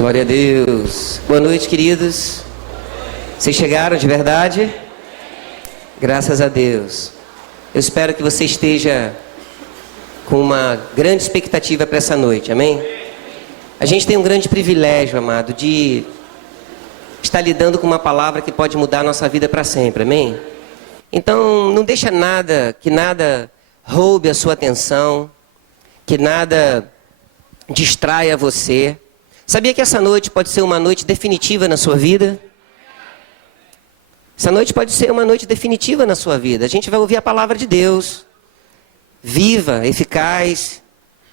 Glória a Deus. Boa noite, queridos. Vocês chegaram de verdade? Graças a Deus. Eu espero que você esteja com uma grande expectativa para essa noite, amém? A gente tem um grande privilégio, amado, de estar lidando com uma palavra que pode mudar a nossa vida para sempre, amém? Então, não deixa que nada roube a sua atenção, que nada distraia você. Sabia que essa noite pode ser uma noite definitiva na sua vida? Essa noite pode ser uma noite definitiva na sua vida. A gente vai ouvir a palavra de Deus. Viva, eficaz,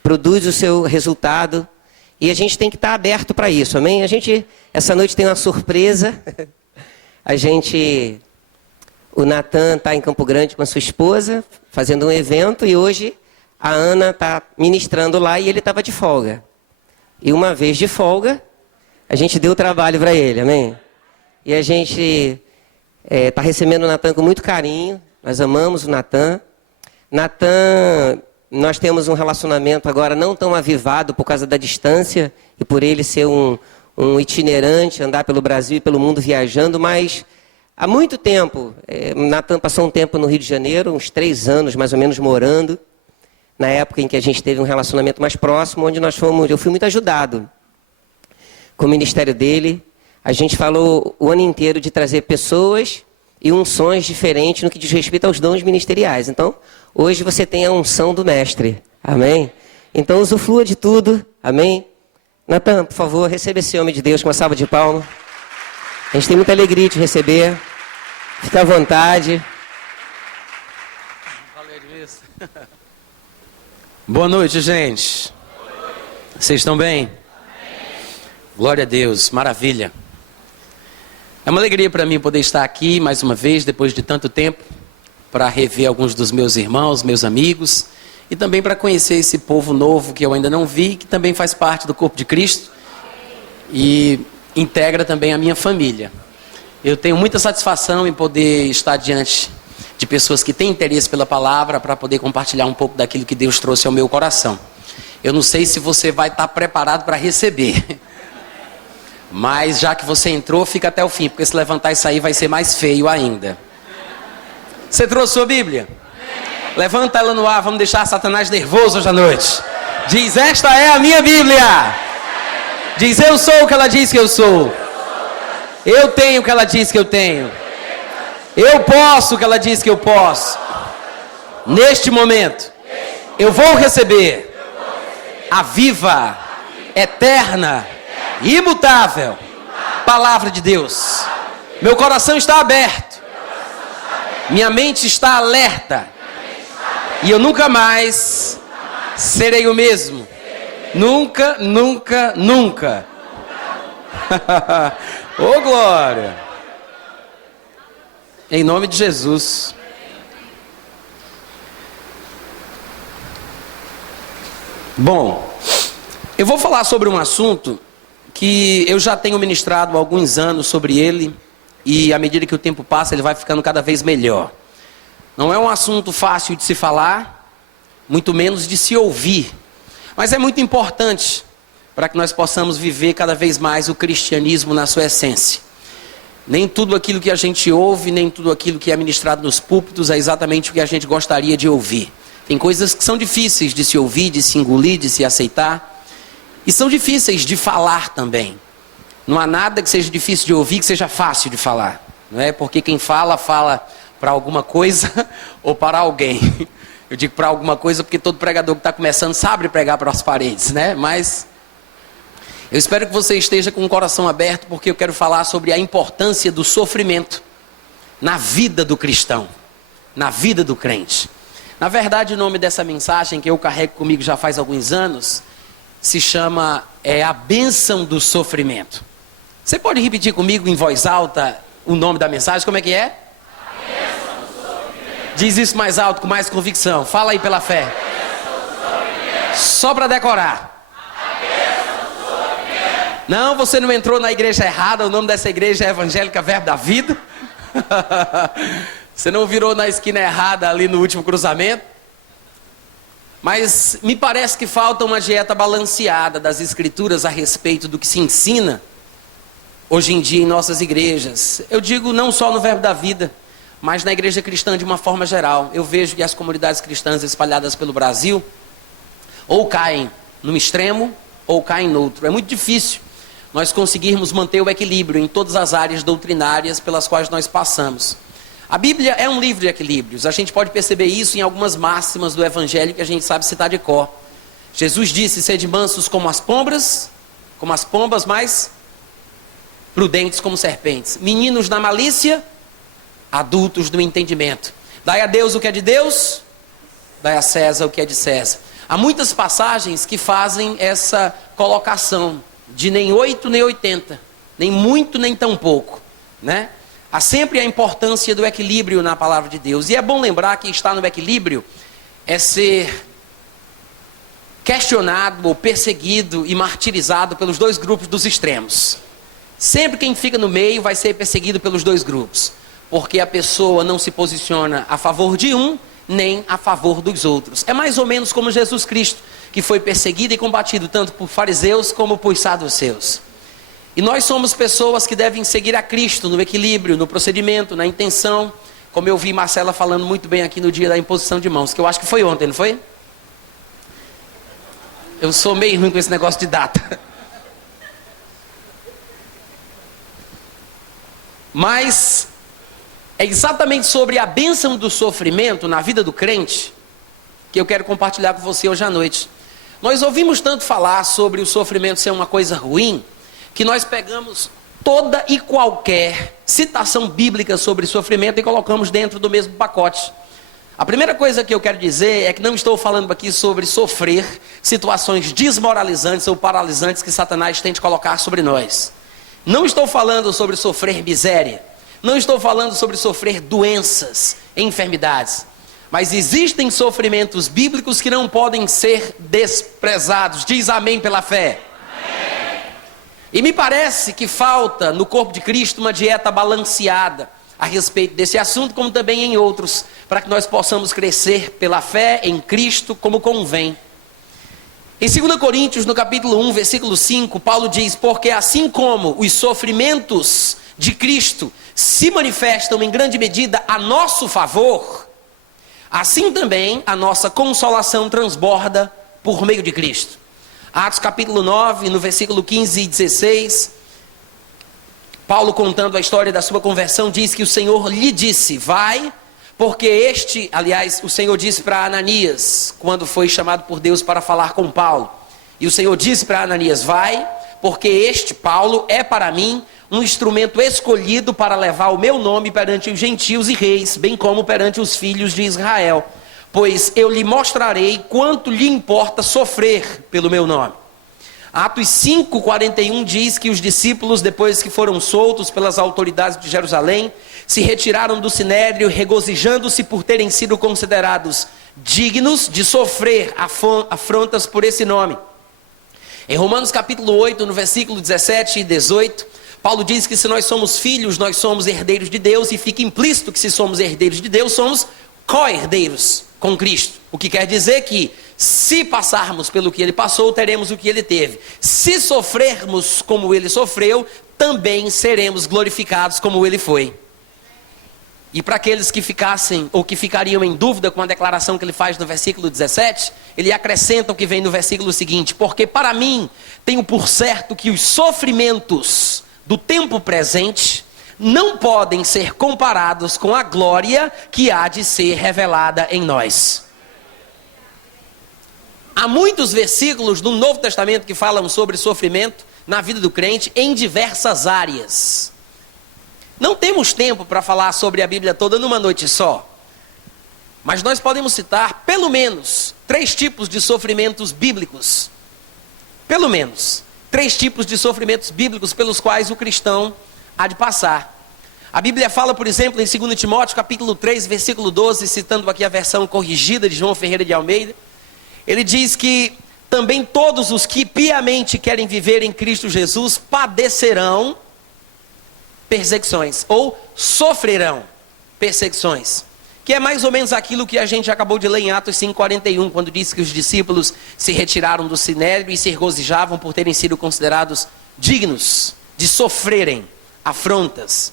produz o seu resultado. E a gente tem que estar aberto para isso, amém? Essa noite tem uma surpresa. O Natan está em Campo Grande com a sua esposa, fazendo um evento. E hoje a Ana está ministrando lá e ele estava de folga. E uma vez de folga, a gente deu trabalho para ele, amém? E a gente está recebendo o Natan com muito carinho. Nós amamos o Natan. Natan, nós temos um relacionamento agora não tão avivado por causa da distância e por ele ser um itinerante, andar pelo Brasil e pelo mundo viajando, mas há muito tempo, Natan passou um tempo no Rio de Janeiro, uns 3 anos mais ou menos morando, na época em que a gente teve um relacionamento mais próximo, onde eu fui muito ajudado com o ministério dele. A gente falou o ano inteiro de trazer pessoas e unções diferentes no que diz respeito aos dons ministeriais. Então, hoje você tem a unção do mestre, amém? Então, usufrua de tudo, amém? Natan, por favor, receba esse homem de Deus com uma salva de palmas. A gente tem muita alegria de te receber. Fica à vontade. Boa noite, gente. Vocês estão bem? Glória a Deus, maravilha. É uma alegria para mim poder estar aqui mais uma vez, depois de tanto tempo, para rever alguns dos meus irmãos, meus amigos, e também para conhecer esse povo novo que eu ainda não vi, que também faz parte do corpo de Cristo e integra também a minha família. Eu tenho muita satisfação em poder estar diante de pessoas que têm interesse pela palavra para poder compartilhar um pouco daquilo que Deus trouxe ao meu coração. Eu não sei se você vai estar preparado para receber, mas já que você entrou, fica até o fim, porque se levantar e sair vai ser mais feio ainda. Você trouxe sua Bíblia? Levanta ela no ar, vamos deixar Satanás nervoso hoje à noite. Diz, esta é a minha Bíblia. Diz, eu sou o que ela diz que eu sou. Eu tenho o que ela diz que eu tenho. Eu posso o que ela diz que eu posso. Neste momento, eu vou receber a viva, eterna, imutável palavra de Deus. Meu coração está aberto. Minha mente está alerta. E eu nunca mais serei o mesmo. Nunca, nunca, nunca. Ô glória! Em nome de Jesus. Bom, eu vou falar sobre um assunto que eu já tenho ministrado há alguns anos sobre ele, e à medida que o tempo passa ele vai ficando cada vez melhor. Não é um assunto fácil de se falar, muito menos de se ouvir, mas é muito importante para que nós possamos viver cada vez mais o cristianismo na sua essência. Nem tudo aquilo que a gente ouve, nem tudo aquilo que é ministrado nos púlpitos é exatamente o que a gente gostaria de ouvir. Tem coisas que são difíceis de se ouvir, de se engolir, de se aceitar. E são difíceis de falar também. Não há nada que seja difícil de ouvir que seja fácil de falar. Não é? Porque quem fala para alguma coisa ou para alguém. Eu digo para alguma coisa porque todo pregador que está começando sabe pregar para as paredes, né? Mas eu espero que você esteja com o coração aberto, porque eu quero falar sobre a importância do sofrimento na vida do cristão, na vida do crente. Na verdade, o nome dessa mensagem que eu carrego comigo já faz alguns anos se chama a bênção do sofrimento. Você pode repetir comigo em voz alta o nome da mensagem? Como é que é? A bênção do sofrimento. Diz isso mais alto, com mais convicção. Fala aí pela fé. A bênção do sofrimento. Só para decorar. Não, você não entrou na igreja errada, o nome dessa igreja é Evangélica Verbo da Vida. Você não virou na esquina errada ali no último cruzamento. Mas me parece que falta uma dieta balanceada das Escrituras a respeito do que se ensina hoje em dia em nossas igrejas. Eu digo não só no Verbo da Vida, mas na igreja cristã de uma forma geral. Eu vejo que as comunidades cristãs espalhadas pelo Brasil ou caem num extremo ou caem no outro. É muito difícil nós conseguirmos manter o equilíbrio em todas as áreas doutrinárias pelas quais nós passamos. A Bíblia é um livro de equilíbrios. A gente pode perceber isso em algumas máximas do Evangelho que a gente sabe citar de cor. Jesus disse: sede mansos como as pombas, mas prudentes como serpentes. Meninos na malícia, adultos no entendimento. Dai a Deus o que é de Deus, dai a César o que é de César. Há muitas passagens que fazem essa colocação de nem 8 nem 80, nem muito nem tão pouco, né? Há sempre a importância do equilíbrio na palavra de Deus. E é bom lembrar que estar no equilíbrio é ser questionado ou perseguido e martirizado pelos dois grupos dos extremos. Sempre quem fica no meio vai ser perseguido pelos dois grupos, porque a pessoa não se posiciona a favor de um, nem a favor dos outros. É mais ou menos como Jesus Cristo, que foi perseguido e combatido tanto por fariseus como por saduceus. E nós somos pessoas que devem seguir a Cristo no equilíbrio, no procedimento, na intenção, como eu vi Marcela falando muito bem aqui no dia da imposição de mãos, que eu acho que foi ontem, não foi? Eu sou meio ruim com esse negócio de data. Mas é exatamente sobre a bênção do sofrimento na vida do crente que eu quero compartilhar com você hoje à noite. Nós ouvimos tanto falar sobre o sofrimento ser uma coisa ruim, que nós pegamos toda e qualquer citação bíblica sobre sofrimento e colocamos dentro do mesmo pacote. A primeira coisa que eu quero dizer é que não estou falando aqui sobre sofrer situações desmoralizantes ou paralisantes que Satanás tente colocar sobre nós. Não estou falando sobre sofrer miséria. Não estou falando sobre sofrer doenças, enfermidades. Mas existem sofrimentos bíblicos que não podem ser desprezados. Diz amém pela fé. E me parece que falta no corpo de Cristo uma dieta balanceada a respeito desse assunto, como também em outros, para que nós possamos crescer pela fé em Cristo como convém. Em 2 Coríntios, no capítulo 1, versículo 5, Paulo diz: porque assim como os sofrimentos de Cristo se manifestam em grande medida a nosso favor, assim também a nossa consolação transborda por meio de Cristo. Atos capítulo 9, no versículo 15 e 16, Paulo, contando a história da sua conversão, diz que o Senhor lhe disse: vai, porque o Senhor disse para Ananias, quando foi chamado por Deus para falar com Paulo, e o Senhor disse para Ananias: vai, porque Paulo, é para mim um instrumento escolhido para levar o meu nome perante os gentios e reis, bem como perante os filhos de Israel. Pois eu lhe mostrarei quanto lhe importa sofrer pelo meu nome. Atos 5:41 diz que os discípulos, depois que foram soltos pelas autoridades de Jerusalém, se retiraram do sinédrio, regozijando-se por terem sido considerados dignos de sofrer afrontas por esse nome. Em Romanos capítulo 8, no versículo 17 e 18, Paulo diz que se nós somos filhos, nós somos herdeiros de Deus, e fica implícito que se somos herdeiros de Deus, somos co-herdeiros com Cristo. O que quer dizer que, se passarmos pelo que ele passou, teremos o que ele teve. Se sofrermos como ele sofreu, também seremos glorificados como ele foi. E para aqueles que ficassem, ou que ficariam em dúvida com a declaração que ele faz no versículo 17, ele acrescenta o que vem no versículo seguinte: porque para mim tenho por certo que os sofrimentos do tempo presente não podem ser comparados com a glória que há de ser revelada em nós. Há muitos versículos no Novo Testamento que falam sobre sofrimento na vida do crente em diversas áreas. Não temos tempo para falar sobre a Bíblia toda numa noite só, mas nós podemos citar pelo menos 3 tipos de sofrimentos bíblicos. Pelo menos 3 tipos de sofrimentos bíblicos pelos quais o cristão há de passar. A Bíblia fala, por exemplo, em 2 Timóteo, capítulo 3, versículo 12, citando aqui a versão corrigida de João Ferreira de Almeida, ele diz que também todos os que piamente querem viver em Cristo Jesus padecerão perseguições, ou sofrerão perseguições. que é mais ou menos aquilo que a gente acabou de ler em Atos 5,41, quando diz que os discípulos se retiraram do sinédrio e se regozijavam por terem sido considerados dignos de sofrerem afrontas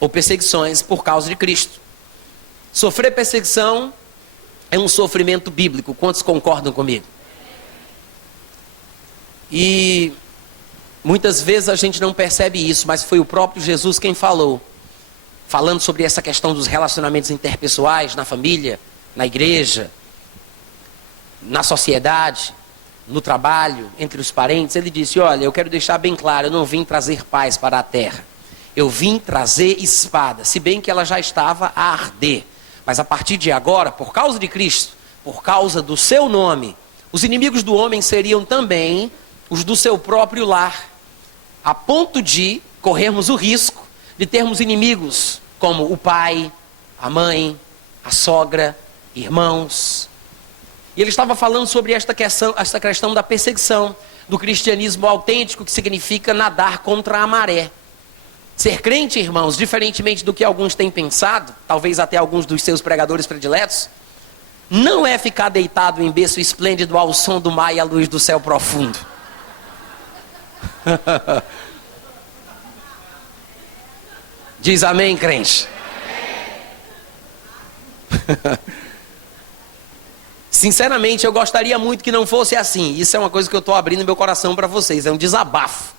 ou perseguições por causa de Cristo. Sofrer perseguição é um sofrimento bíblico. Quantos concordam comigo? E muitas vezes a gente não percebe isso, mas foi o próprio Jesus quem falou, falando sobre essa questão dos relacionamentos interpessoais na família, na igreja, na sociedade, no trabalho, entre os parentes. Ele disse: olha, eu quero deixar bem claro, eu não vim trazer paz para a terra, eu vim trazer espada, se bem que ela já estava a arder. Mas a partir de agora, por causa de Cristo, por causa do seu nome, os inimigos do homem seriam também os do seu próprio lar, a ponto de corrermos o risco de termos inimigos como o pai, a mãe, a sogra, irmãos. E ele estava falando sobre esta questão da perseguição, do cristianismo autêntico, que significa nadar contra a maré. Ser crente, irmãos, diferentemente do que alguns têm pensado, talvez até alguns dos seus pregadores prediletos, não é ficar deitado em berço esplêndido ao som do mar e à luz do céu profundo. Diz amém, crente? Amém. Sinceramente, eu gostaria muito que não fosse assim. Isso é uma coisa que eu estou abrindo meu coração para vocês, é um desabafo.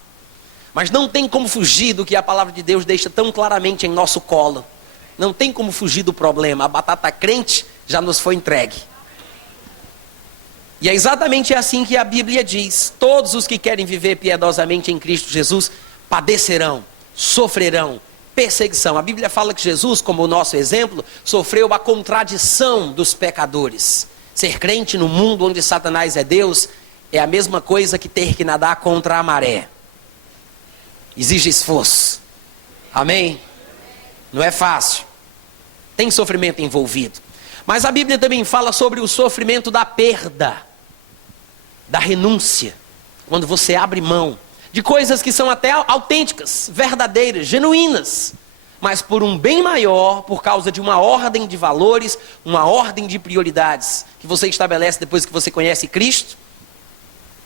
Mas não tem como fugir do que a palavra de Deus deixa tão claramente em nosso colo. Não tem como fugir do problema. A batata crente já nos foi entregue. E é exatamente assim que a Bíblia diz: todos os que querem viver piedosamente em Cristo Jesus padecerão, sofrerão perseguição. A Bíblia fala que Jesus, como o nosso exemplo, sofreu a contradição dos pecadores. Ser crente no mundo onde Satanás é Deus é a mesma coisa que ter que nadar contra a maré. Exige esforço. Amém? Não é fácil. Tem sofrimento envolvido. Mas a Bíblia também fala sobre o sofrimento da perda, da renúncia. Quando você abre mão de coisas que são até autênticas, verdadeiras, genuínas, mas por um bem maior, por causa de uma ordem de valores, uma ordem de prioridades que você estabelece depois que você conhece Cristo.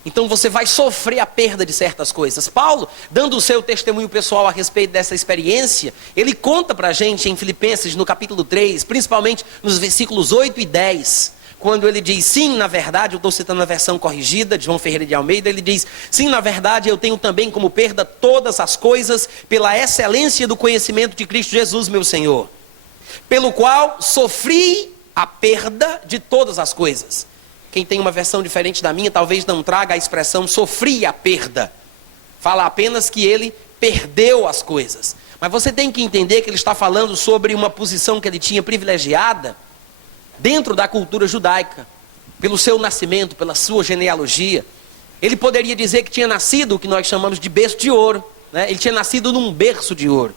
Então você vai sofrer a perda de certas coisas. Paulo, dando o seu testemunho pessoal a respeito dessa experiência, ele conta para a gente em Filipenses, no capítulo 3, principalmente nos versículos 8 e 10, quando ele diz: sim, na verdade, eu estou citando a versão corrigida de João Ferreira de Almeida, ele diz: sim, na verdade, eu tenho também como perda todas as coisas pela excelência do conhecimento de Cristo Jesus, meu Senhor, pelo qual sofri a perda de todas as coisas. Quem tem uma versão diferente da minha, talvez não traga a expressão sofri a perda. Fala apenas que ele perdeu as coisas. Mas você tem que entender que ele está falando sobre uma posição que ele tinha privilegiada dentro da cultura judaica, pelo seu nascimento, pela sua genealogia. Ele poderia dizer que tinha nascido o que nós chamamos de berço de ouro, né? Ele tinha nascido num berço de ouro.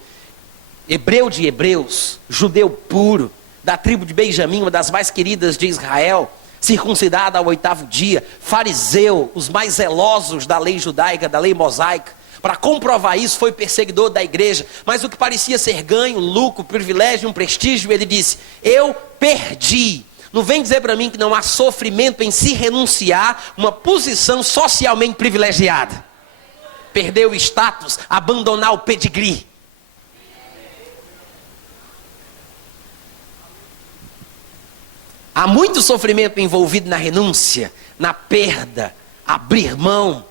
Hebreu de hebreus, judeu puro, da tribo de Benjamim, uma das mais queridas de Israel, circuncidado ao 8º dia, fariseu, os mais zelosos da lei judaica, da lei mosaica. Para comprovar isso, foi perseguidor da igreja, mas o que parecia ser ganho, lucro, privilégio, um prestígio, ele disse: eu perdi. Não vem dizer para mim que não há sofrimento em se renunciar uma posição socialmente privilegiada. Perder o status, abandonar o pedigree. Há muito sofrimento envolvido na renúncia, na perda, abrir mão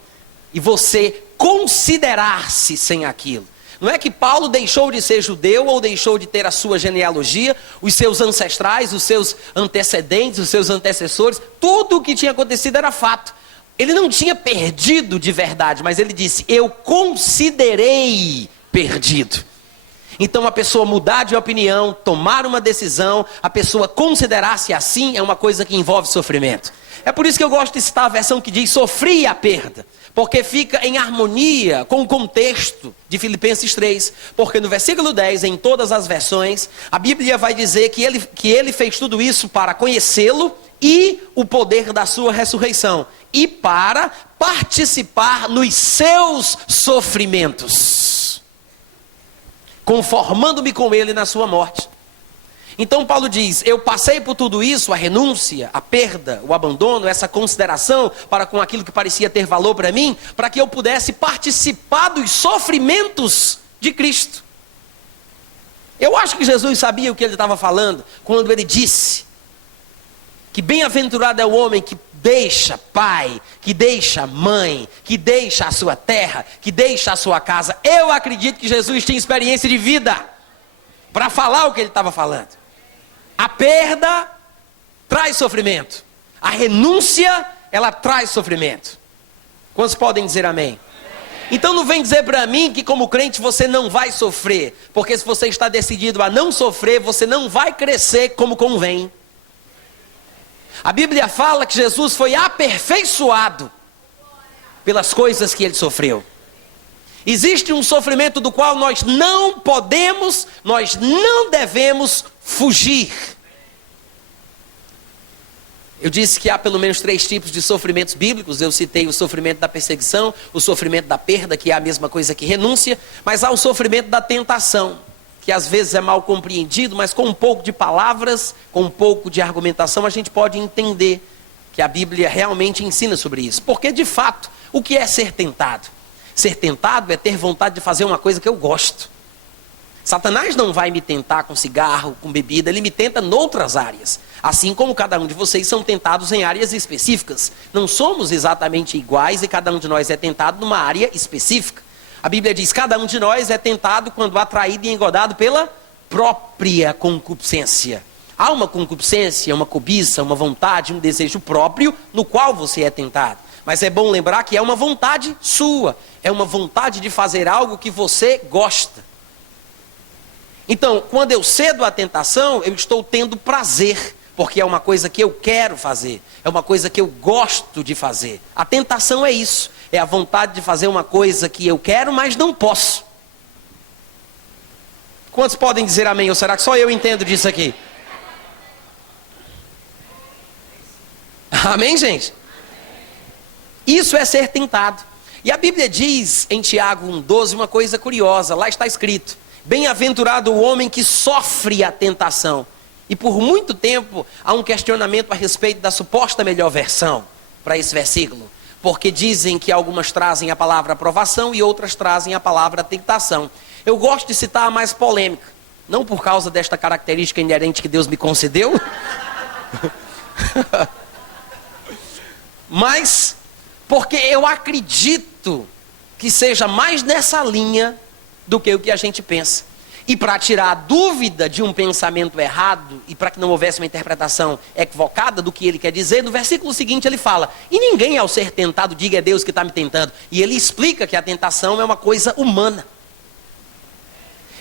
e você considerar-se sem aquilo. Não é que Paulo deixou de ser judeu ou deixou de ter a sua genealogia, os seus ancestrais, os seus antecedentes, os seus antecessores, tudo o que tinha acontecido era fato. Ele não tinha perdido de verdade, mas ele disse: eu considerei perdido. Então a pessoa mudar de opinião, tomar uma decisão, a pessoa considerar-se assim, é uma coisa que envolve sofrimento. É por isso que eu gosto de citar a versão que diz sofri a perda, porque fica em harmonia com o contexto de Filipenses 3, porque no versículo 10, em todas as versões, a Bíblia vai dizer que ele fez tudo isso para conhecê-lo e o poder da sua ressurreição, e para participar nos seus sofrimentos, conformando-me com ele na sua morte. Então Paulo diz, eu passei por tudo isso, a renúncia, a perda, o abandono, essa consideração para com aquilo que parecia ter valor para mim, para que eu pudesse participar dos sofrimentos de Cristo. Eu acho que Jesus sabia o que ele estava falando, quando ele disse, que bem-aventurado é o homem que deixa pai, que deixa mãe, que deixa a sua terra, que deixa a sua casa. Eu acredito que Jesus tinha experiência de vida, para falar o que ele estava falando. A perda traz sofrimento. A renúncia, ela traz sofrimento. Quantos podem dizer amém? Então não vem dizer para mim que como crente você não vai sofrer. Porque se você está decidido a não sofrer, você não vai crescer como convém. A Bíblia fala que Jesus foi aperfeiçoado pelas coisas que ele sofreu. Existe um sofrimento do qual nós não podemos, nós não devemos fugir. Eu disse que há pelo menos 3 tipos de sofrimentos bíblicos. Eu citei o sofrimento da perseguição, o sofrimento da perda, que é a mesma coisa que renúncia, mas há o sofrimento da tentação, que às vezes é mal compreendido, mas com um pouco de palavras, com um pouco de argumentação, a gente pode entender que a Bíblia realmente ensina sobre isso. Porque de fato, o que é ser tentado? Ser tentado é ter vontade de fazer uma coisa que eu gosto. Satanás não vai me tentar com cigarro, com bebida, ele me tenta noutras áreas. Assim como cada um de vocês são tentados em áreas específicas. Não somos exatamente iguais e cada um de nós é tentado numa área específica. A Bíblia diz, cada um de nós é tentado quando atraído e engodado pela própria concupiscência. Há uma concupiscência, uma cobiça, uma vontade, um desejo próprio no qual você é tentado. Mas é bom lembrar que é uma vontade sua. É uma vontade de fazer algo que você gosta. Então, quando eu cedo à tentação, eu estou tendo prazer. Porque é uma coisa que eu quero fazer. É uma coisa que eu gosto de fazer. A tentação é isso. É a vontade de fazer uma coisa que eu quero, mas não posso. Quantos podem dizer amém? Ou será que só eu entendo disso aqui? Amém, gente? Isso é ser tentado. E a Bíblia diz em Tiago 1,12 uma coisa curiosa. Lá está escrito: bem-aventurado o homem que sofre a tentação. E por muito tempo há um questionamento a respeito da suposta melhor versão para esse versículo. Porque dizem que algumas trazem a palavra aprovação e outras trazem a palavra tentação. Eu gosto de citar a mais polêmica. Não por causa desta característica inerente que Deus me concedeu. Mas porque eu acredito que seja mais nessa linha do que o que a gente pensa. E para tirar a dúvida de um pensamento errado, e para que não houvesse uma interpretação equivocada do que ele quer dizer, no versículo seguinte ele fala: e ninguém ao ser tentado diga é Deus que está me tentando. E ele explica que a tentação é uma coisa humana.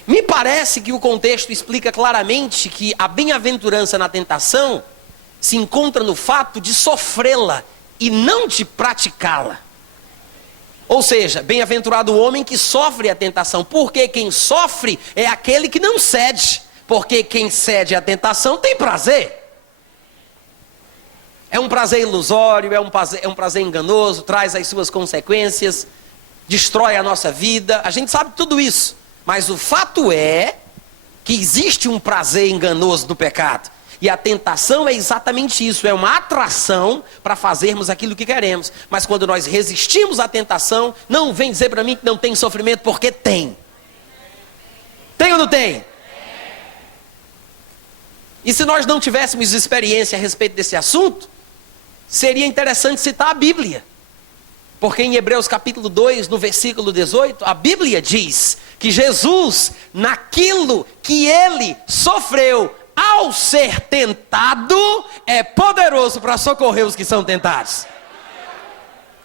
Me parece que o contexto explica claramente que a bem-aventurança na tentação se encontra no fato de sofrê-la e não de praticá-la. Ou seja, bem-aventurado o homem que sofre a tentação, porque quem sofre é aquele que não cede, porque quem cede à tentação tem prazer. É um prazer ilusório, é um prazer enganoso, traz as suas consequências, destrói a nossa vida, a gente sabe tudo isso. Mas o fato é que existe um prazer enganoso do pecado. E a tentação é exatamente isso, é uma atração para fazermos aquilo que queremos. Mas quando nós resistimos à tentação, não vem dizer para mim que não tem sofrimento, porque tem. Tem ou não tem? E se nós não tivéssemos experiência a respeito desse assunto, seria interessante citar a Bíblia. Porque em Hebreus capítulo 2, no versículo 18, a Bíblia diz que Jesus, naquilo que ele sofreu, ao ser tentado, é poderoso para socorrer os que são tentados.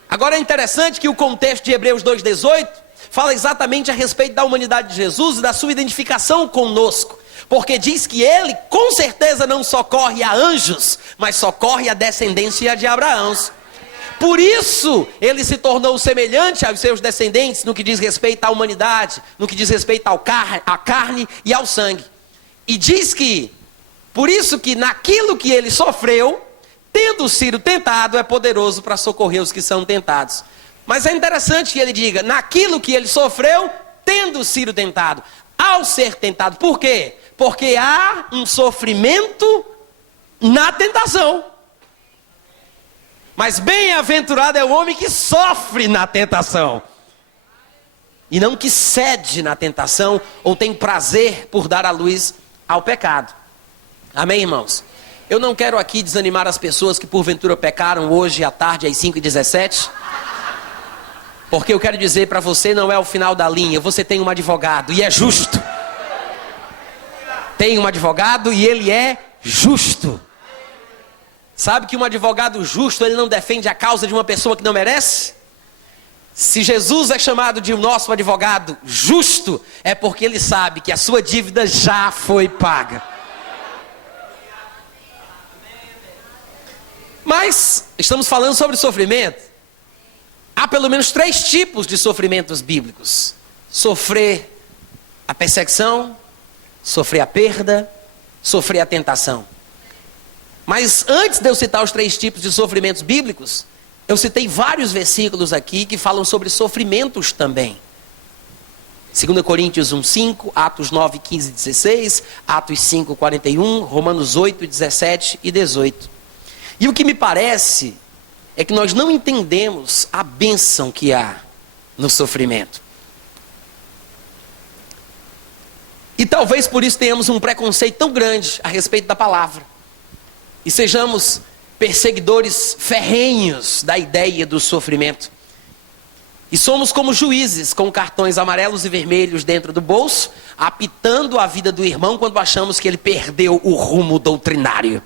Agora é interessante que o contexto de Hebreus 2,18 fala exatamente a respeito da humanidade de Jesus e da sua identificação conosco. Porque diz que ele, com certeza, não socorre a anjos, mas socorre a descendência de Abraão. Por isso, ele se tornou semelhante aos seus descendentes no que diz respeito à humanidade, no que diz respeito à carne e ao sangue. E diz que, por isso que naquilo que ele sofreu, tendo sido tentado, é poderoso para socorrer os que são tentados. Mas é interessante que ele diga, naquilo que ele sofreu, tendo sido tentado. Ao ser tentado, por quê? porque há um sofrimento na tentação. Mas bem-aventurado é o homem que sofre na tentação, e não que cede na tentação, ou tem prazer por dar à luz ao pecado. Amém, irmãos? Eu não quero aqui desanimar as pessoas que porventura pecaram hoje à tarde às 5h17. Porque eu quero dizer para você, não é o final da linha. Você tem um advogado e é justo. Tem um advogado e ele é justo. Sabe que um advogado justo, ele não defende a causa de uma pessoa que não merece? Se Jesus é chamado de nosso advogado justo, é porque ele sabe que a sua dívida já foi paga. Mas estamos falando sobre sofrimento. Há pelo menos 3 tipos de sofrimentos bíblicos: sofrer a perseguição, sofrer a perda, sofrer a tentação. Mas antes de eu citar os 3 tipos de sofrimentos bíblicos, eu citei vários versículos aqui que falam sobre sofrimentos também. 2 Coríntios 1:5, Atos 9:15 e 16, Atos 5:41, Romanos 8:17 e 18. E o que me parece é que nós não entendemos a bênção que há no sofrimento. E talvez por isso tenhamos um preconceito tão grande a respeito da palavra. E sejamos perseguidores ferrenhos da ideia do sofrimento. E somos como juízes com cartões amarelos e vermelhos dentro do bolso, apitando a vida do irmão quando achamos que ele perdeu o rumo doutrinário.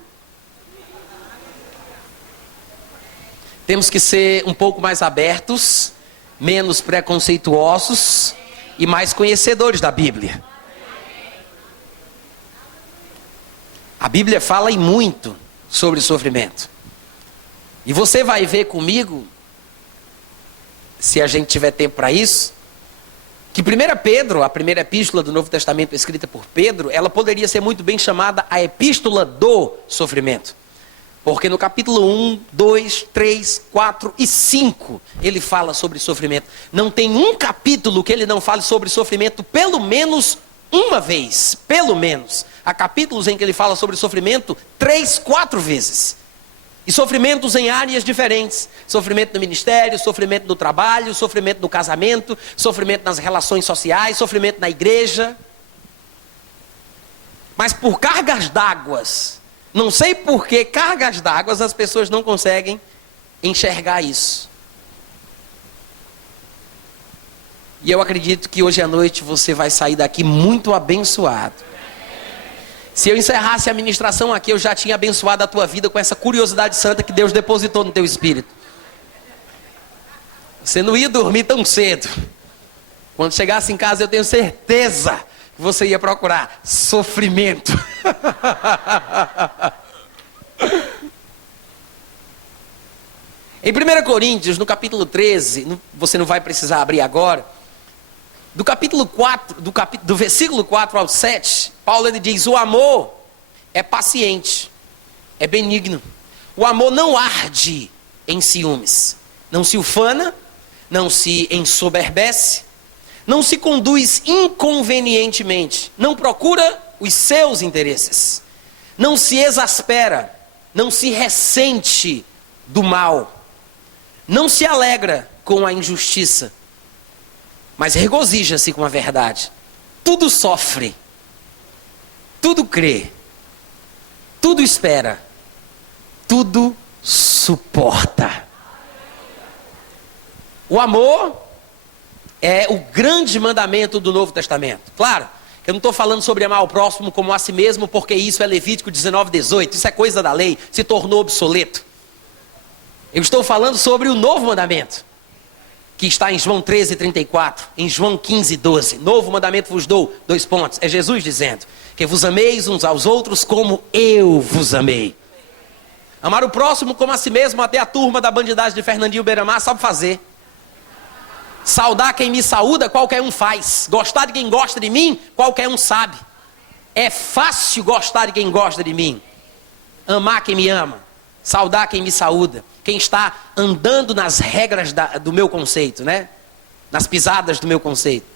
Temos que ser um pouco mais abertos, menos preconceituosos e mais conhecedores da Bíblia. A Bíblia fala em muito sobre sofrimento. E você vai ver comigo, se a gente tiver tempo para isso, que 1 Pedro, a primeira epístola do Novo Testamento escrita por Pedro, ela poderia ser muito bem chamada a epístola do sofrimento. Porque no capítulo 1, 2, 3, 4 e 5, ele fala sobre sofrimento. Não tem um capítulo que ele não fale sobre sofrimento pelo menos uma vez. Pelo menos. Há capítulos em que ele fala sobre sofrimento 3, 4 vezes. E sofrimentos em áreas diferentes. Sofrimento no ministério, sofrimento no trabalho, sofrimento no casamento, sofrimento nas relações sociais, sofrimento na igreja. Mas por cargas d'água, não sei por que cargas d'água as pessoas não conseguem enxergar isso. E eu acredito que hoje à noite você vai sair daqui muito abençoado. Se eu encerrasse a ministração aqui, eu já tinha abençoado a tua vida com essa curiosidade santa que Deus depositou no teu espírito. Você não ia dormir tão cedo. Quando chegasse em casa, eu tenho certeza que você ia procurar sofrimento. Em 1 Coríntios, no capítulo 13, você não vai precisar abrir agora, do capítulo 4, do versículo 4 ao 7, Paulo ele diz: o amor é paciente, é benigno. O amor não arde em ciúmes, não se ufana, não se ensoberbece, não se conduz inconvenientemente, não procura os seus interesses, não se exaspera, não se ressente do mal, não se alegra com a injustiça, mas regozija-se com a verdade. Tudo sofre, tudo crê, tudo espera, tudo suporta. O amor é o grande mandamento do Novo Testamento. Claro, eu não estou falando sobre amar o próximo como a si mesmo, porque isso é Levítico 19:18, isso é coisa da lei, se tornou obsoleto. Eu estou falando sobre o novo mandamento, que está em João 13:34, em João 15:12. Novo mandamento vos dou, 2 pontos. É Jesus dizendo que vos ameis uns aos outros como eu vos amei. Amar o próximo como a si mesmo, até a turma da bandidagem de Fernandinho Beiramar sabe fazer. Saudar quem me saúda, qualquer um faz. Gostar de quem gosta de mim, qualquer um sabe. É fácil gostar de quem gosta de mim. Amar quem me ama. Saudar quem me saúda. Quem está andando nas regras do meu conceito, né? Nas pisadas do meu conceito.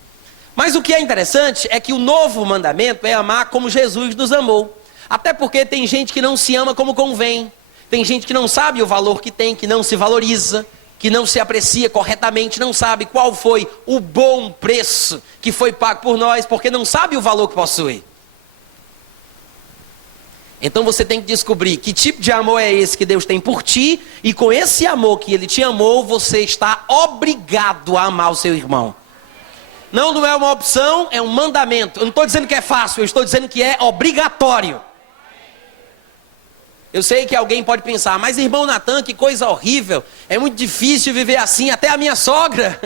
Mas o que é interessante é que o novo mandamento é amar como Jesus nos amou. Até porque tem gente que não se ama como convém. Tem gente que não sabe o valor que tem, que não se valoriza, que não se aprecia corretamente, não sabe qual foi o bom preço que foi pago por nós, porque não sabe o valor que possui. Então você tem que descobrir que tipo de amor é esse que Deus tem por ti, e com esse amor que Ele te amou, você está obrigado a amar o seu irmão. Não é uma opção, é um mandamento. Eu não estou dizendo que é fácil, eu estou dizendo que é obrigatório. Eu sei que alguém pode pensar, mas irmão Natan, que coisa horrível, é muito difícil viver assim, até a minha sogra.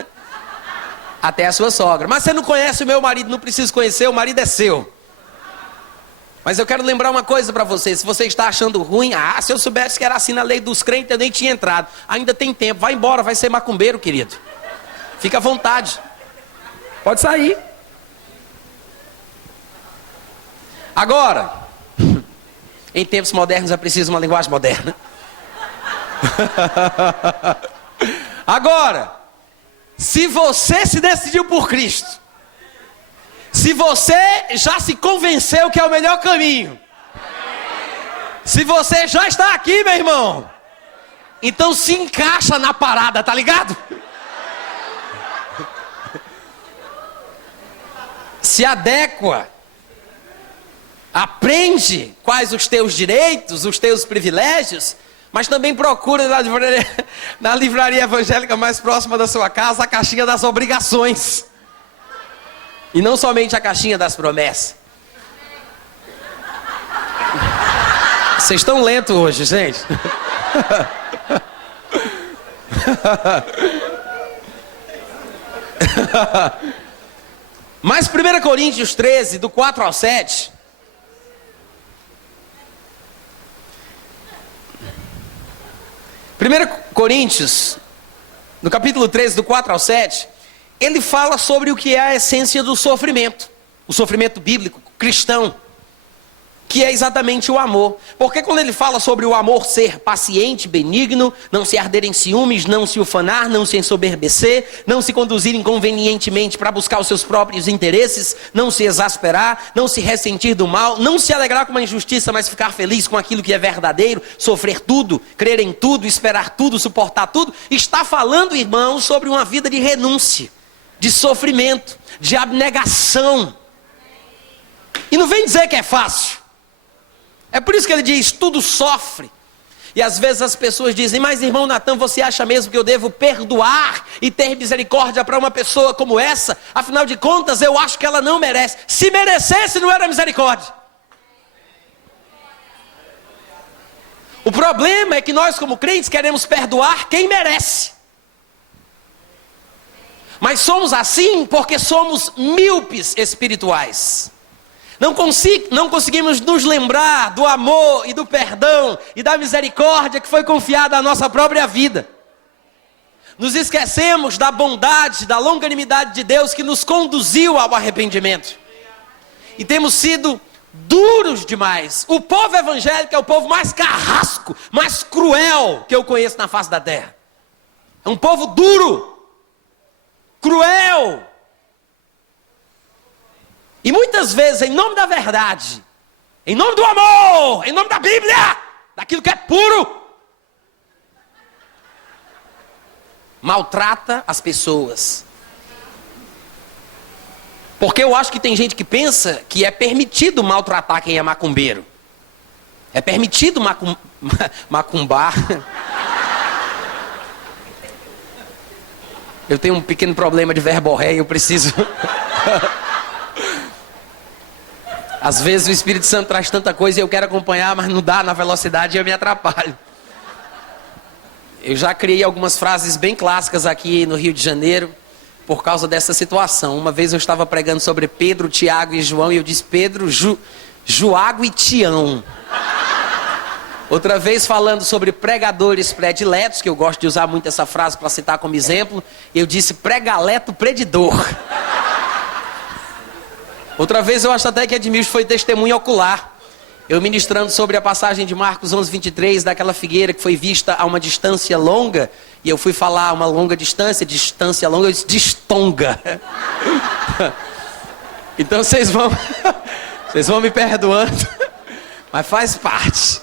Até a sua sogra. Mas você não conhece o meu marido, não precisa conhecer, o marido é seu. Mas eu quero lembrar uma coisa para você, se você está achando ruim, se eu soubesse que era assim na lei dos crentes, eu nem tinha entrado. Ainda tem tempo, vai embora, vai ser macumbeiro, querido. Fica à vontade. Pode sair. Agora, em tempos modernos é preciso uma linguagem moderna. Agora, se você se decidiu por Cristo, se você já se convenceu que é o melhor caminho, se você já está aqui, meu irmão, então se encaixa na parada, tá ligado? Se adequa. Aprende quais os teus direitos, os teus privilégios, mas também procura na livraria evangélica mais próxima da sua casa a caixinha das obrigações. E não somente a caixinha das promessas. Vocês estão lentos hoje, gente. Mas 1 Coríntios 13, do 4 ao 7... 1 Coríntios, no capítulo 13, do 4 ao 7, ele fala sobre o que é a essência do sofrimento. O sofrimento bíblico, cristão, que é exatamente o amor. Porque quando ele fala sobre o amor ser paciente, benigno, não se arder em ciúmes, não se ufanar, não se ensoberbecer, não se conduzir inconvenientemente para buscar os seus próprios interesses, não se exasperar, não se ressentir do mal, não se alegrar com uma injustiça, mas ficar feliz com aquilo que é verdadeiro, sofrer tudo, crer em tudo, esperar tudo, suportar tudo, está falando, irmãos, sobre uma vida de renúncia, de sofrimento, de abnegação. E não vem dizer que é fácil. É por isso que ele diz, tudo sofre. E às vezes as pessoas dizem, mas irmão Natan, você acha mesmo que eu devo perdoar e ter misericórdia para uma pessoa como essa? Afinal de contas, eu acho que ela não merece. Se merecesse, não era misericórdia. O problema é que nós como crentes queremos perdoar quem merece. Mas somos assim porque somos míopes espirituais. Não conseguimos nos lembrar do amor e do perdão e da misericórdia que foi confiada à nossa própria vida. Nos esquecemos da bondade, da longanimidade de Deus que nos conduziu ao arrependimento. E temos sido duros demais. O povo evangélico é o povo mais carrasco, mais cruel que eu conheço na face da terra. É um povo duro, cruel. E muitas vezes, em nome da verdade, em nome do amor, em nome da Bíblia, daquilo que é puro, maltrata as pessoas. Porque eu acho que tem gente que pensa que é permitido maltratar quem é macumbeiro. É permitido macumbar. Eu tenho um pequeno problema de verborréia, eu preciso... Às vezes o Espírito Santo traz tanta coisa e eu quero acompanhar, mas não dá na velocidade e eu me atrapalho. Eu já criei algumas frases bem clássicas aqui no Rio de Janeiro por causa dessa situação. Uma vez eu estava pregando sobre Pedro, Tiago e João e eu disse Pedro, Joago e Tião. Outra vez falando sobre pregadores prediletos, que eu gosto de usar muito essa frase para citar como exemplo, eu disse pregaleto predidor. Outra vez eu acho até que Edmilson foi testemunha ocular. eu ministrando sobre a passagem de Marcos 11:23, daquela figueira que foi vista a uma distância longa, e eu fui falar uma longa distância longa, eu disse distonga. Então vocês vão me perdoando, mas faz parte.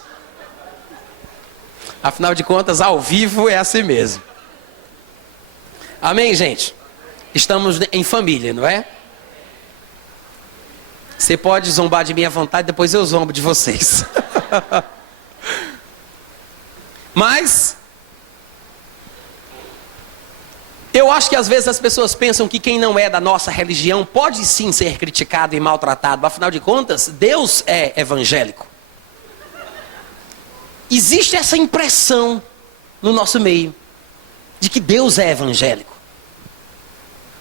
Afinal de contas, ao vivo é assim mesmo. Amém, gente? Estamos em família, não é? Você pode zombar de mim à vontade, depois eu zombo de vocês. Mas eu acho que às vezes as pessoas pensam que quem não é da nossa religião pode sim ser criticado e maltratado. Afinal de contas, Deus é evangélico. Existe essa impressão no nosso meio de que Deus é evangélico.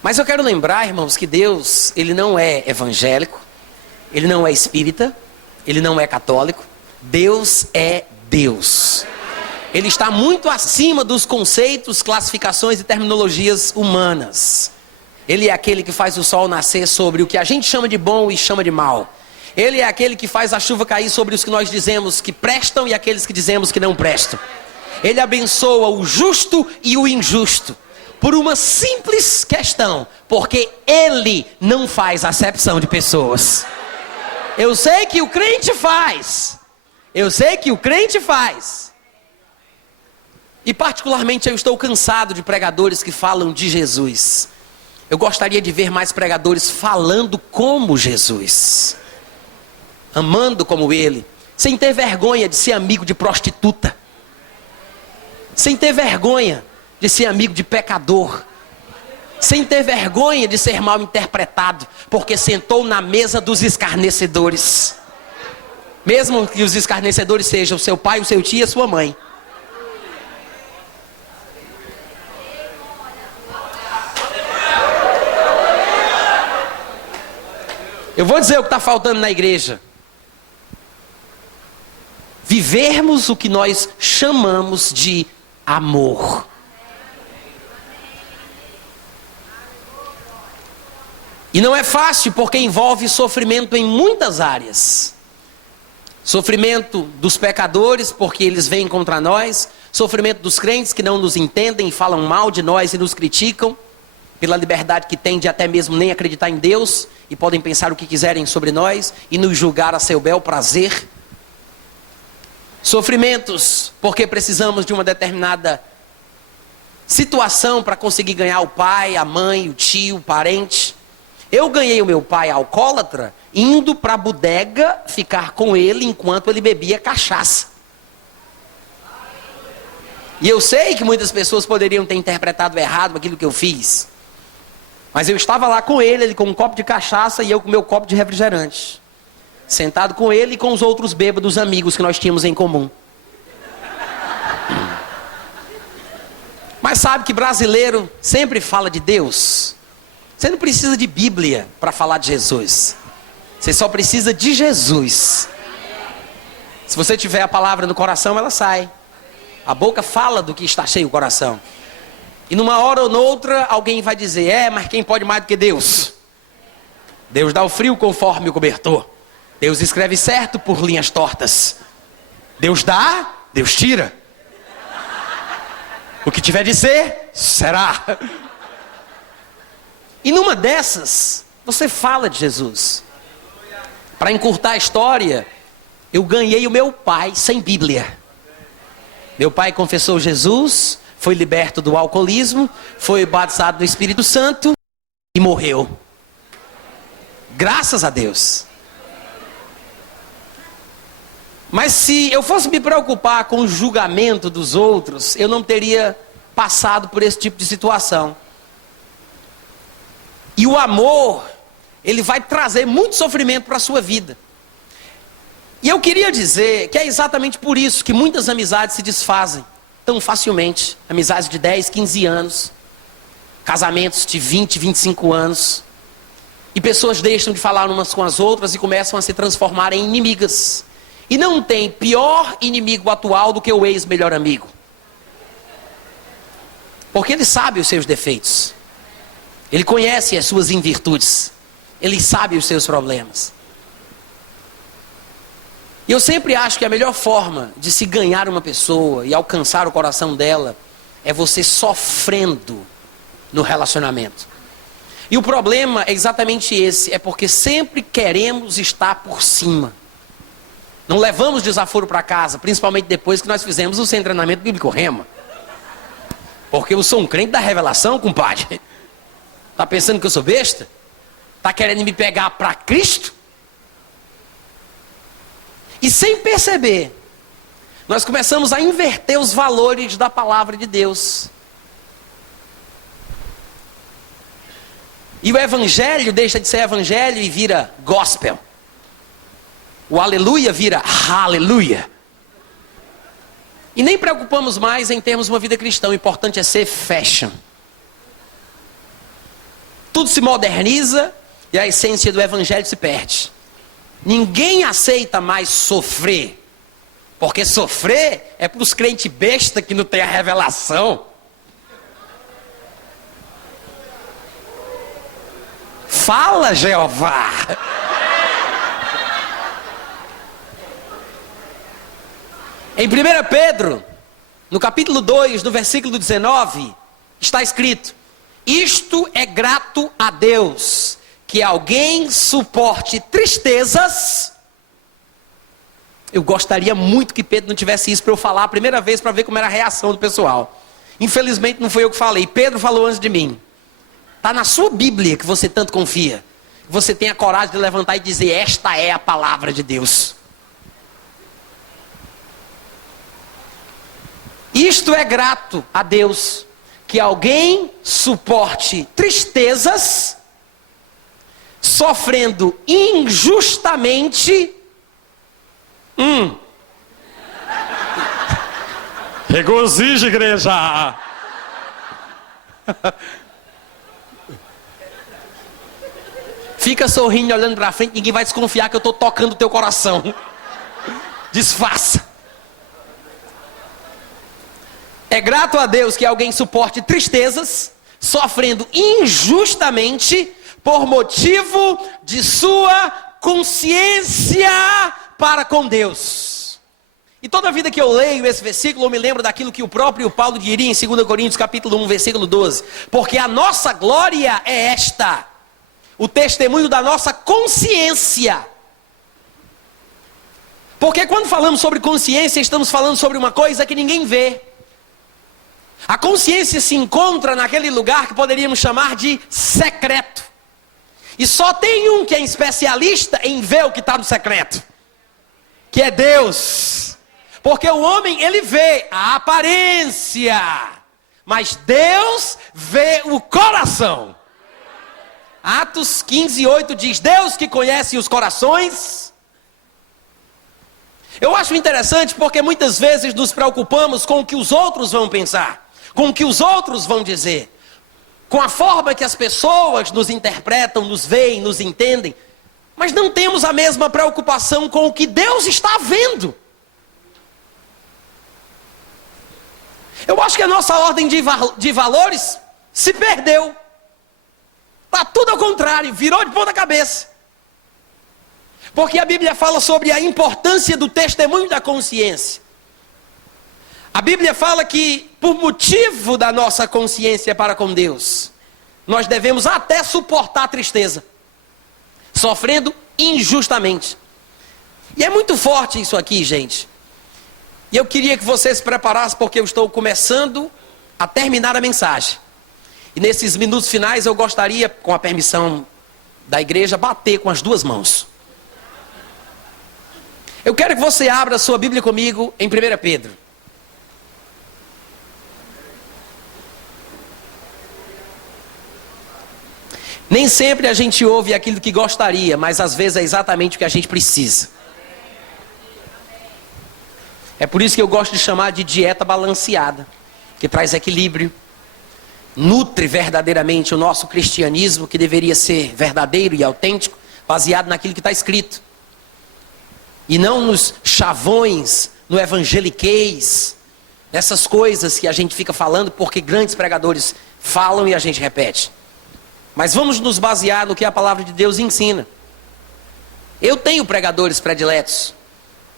Mas eu quero lembrar, irmãos, que Deus, ele não é evangélico, ele não é espírita, ele não é católico. Deus é Deus. Ele está muito acima dos conceitos, classificações e terminologias humanas. Ele é aquele que faz o sol nascer sobre o que a gente chama de bom e chama de mal. Ele é aquele que faz a chuva cair sobre os que nós dizemos que prestam e aqueles que dizemos que não prestam. Ele abençoa o justo e o injusto. Por uma simples questão, porque Ele não faz acepção de pessoas. Eu sei que o crente faz. E particularmente eu estou cansado de pregadores que falam de Jesus. Eu gostaria de ver mais pregadores falando como Jesus. Amando como Ele. Sem ter vergonha de ser amigo de prostituta. Sem ter vergonha de ser amigo de pecador. Sem ter vergonha de ser mal interpretado, porque sentou na mesa dos escarnecedores. Mesmo que os escarnecedores sejam o seu pai, o seu tio e a sua mãe. Eu vou dizer o que está faltando na igreja. Vivermos o que nós chamamos de amor. E não é fácil porque envolve sofrimento em muitas áreas. Sofrimento dos pecadores porque eles vêm contra nós. Sofrimento dos crentes que não nos entendem e falam mal de nós e nos criticam. Pela liberdade que têm de até mesmo nem acreditar em Deus. E podem pensar o que quiserem sobre nós e nos julgar a seu bel prazer. Sofrimentos porque precisamos de uma determinada situação para conseguir ganhar o pai, a mãe, o tio, o parente. Eu ganhei o meu pai alcoólatra indo para a bodega ficar com ele enquanto ele bebia cachaça. E eu sei que muitas pessoas poderiam ter interpretado errado aquilo que eu fiz. Mas eu estava lá com ele com um copo de cachaça e eu com meu copo de refrigerante. Sentado com ele e com os outros bêbados amigos que nós tínhamos em comum. Mas sabe que brasileiro sempre fala de Deus? Você não precisa de Bíblia para falar de Jesus. Você só precisa de Jesus. Se você tiver a palavra no coração, ela sai. A boca fala do que está cheio o coração. E numa hora ou noutra, alguém vai dizer, mas quem pode mais do que Deus? Deus dá o frio conforme o cobertor. Deus escreve certo por linhas tortas. Deus dá, Deus tira. O que tiver de ser, será. E numa dessas, você fala de Jesus. Para encurtar a história, eu ganhei o meu pai sem Bíblia. Meu pai confessou Jesus, foi liberto do alcoolismo, foi batizado no Espírito Santo e morreu. Graças a Deus. Mas se eu fosse me preocupar com o julgamento dos outros, eu não teria passado por esse tipo de situação. E o amor, ele vai trazer muito sofrimento para a sua vida. E eu queria dizer que é exatamente por isso que muitas amizades se desfazem tão facilmente. Amizades de 10, 15 anos. Casamentos de 20, 25 anos. E pessoas deixam de falar umas com as outras e começam a se transformar em inimigas. E não tem pior inimigo atual do que o ex-melhor amigo. Porque ele sabe os seus defeitos. Ele conhece as suas invirtudes. Ele sabe os seus problemas. E eu sempre acho que a melhor forma de se ganhar uma pessoa e alcançar o coração dela é você sofrendo no relacionamento. E o problema é exatamente esse, é porque sempre queremos estar por cima. Não levamos desaforo para casa, principalmente depois que nós fizemos o seu treinamento bíblico Rema. Porque eu sou um crente da revelação, compadre. Tá pensando que eu sou besta? Tá querendo me pegar para Cristo? E sem perceber, nós começamos a inverter os valores da palavra de Deus. E o evangelho deixa de ser evangelho e vira gospel. O aleluia vira aleluia. E nem preocupamos mais em termos uma vida cristã. O importante é ser fashion. Tudo se moderniza e a essência do evangelho se perde. Ninguém aceita mais sofrer. Porque sofrer é para os crentes besta que não tem a revelação. Fala, Jeová! Em 1 Pedro, no capítulo 2, no versículo 19, está escrito: isto é grato a Deus, que alguém suporte tristezas. Eu gostaria muito que Pedro não tivesse isso para eu falar a primeira vez, para ver como era a reação do pessoal. Infelizmente não foi eu que falei, Pedro falou antes de mim. Está na sua Bíblia que você tanto confia. Você tem a coragem de levantar e dizer: esta é a palavra de Deus. Isto é grato a Deus, que alguém suporte tristezas, sofrendo injustamente. Regozije, igreja. Fica sorrindo, olhando para frente, ninguém vai desconfiar que eu estou tocando o teu coração. Disfarça. É grato a Deus que alguém suporte tristezas, sofrendo injustamente, por motivo de sua consciência para com Deus. E toda vida que eu leio esse versículo, eu me lembro daquilo que o próprio Paulo diria em 2 Coríntios capítulo 1, versículo 12. Porque a nossa glória é esta, o testemunho da nossa consciência. Porque quando falamos sobre consciência, estamos falando sobre uma coisa que ninguém vê. A consciência se encontra naquele lugar que poderíamos chamar de secreto. E só tem um que é especialista em ver o que está no secreto, que é Deus. Porque o homem, ele vê a aparência, mas Deus vê o coração. Atos 15:8 diz: Deus que conhece os corações. Eu acho interessante porque muitas vezes nos preocupamos com o que os outros vão pensar, com o que os outros vão dizer, com a forma que as pessoas nos interpretam, nos veem, nos entendem, mas não temos a mesma preocupação com o que Deus está vendo. Eu acho que a nossa ordem de valores se perdeu. Está tudo ao contrário, virou de ponta cabeça. Porque a Bíblia fala sobre a importância do testemunho da consciência. A Bíblia fala que, por motivo da nossa consciência para com Deus, nós devemos até suportar a tristeza, sofrendo injustamente. E é muito forte isso aqui, gente. E eu queria que você se preparasse, porque eu estou começando a terminar a mensagem. E nesses minutos finais eu gostaria, com a permissão da igreja, bater com as duas mãos. Eu quero que você abra a sua Bíblia comigo em 1 Pedro. Nem sempre a gente ouve aquilo que gostaria, mas às vezes é exatamente o que a gente precisa. É por isso que eu gosto de chamar de dieta balanceada, que traz equilíbrio, nutre verdadeiramente o nosso cristianismo, que deveria ser verdadeiro e autêntico, baseado naquilo que está escrito. E não nos chavões, no evangeliquez, nessas coisas que a gente fica falando porque grandes pregadores falam e a gente repete. Mas vamos nos basear no que a palavra de Deus ensina. Eu tenho pregadores prediletos.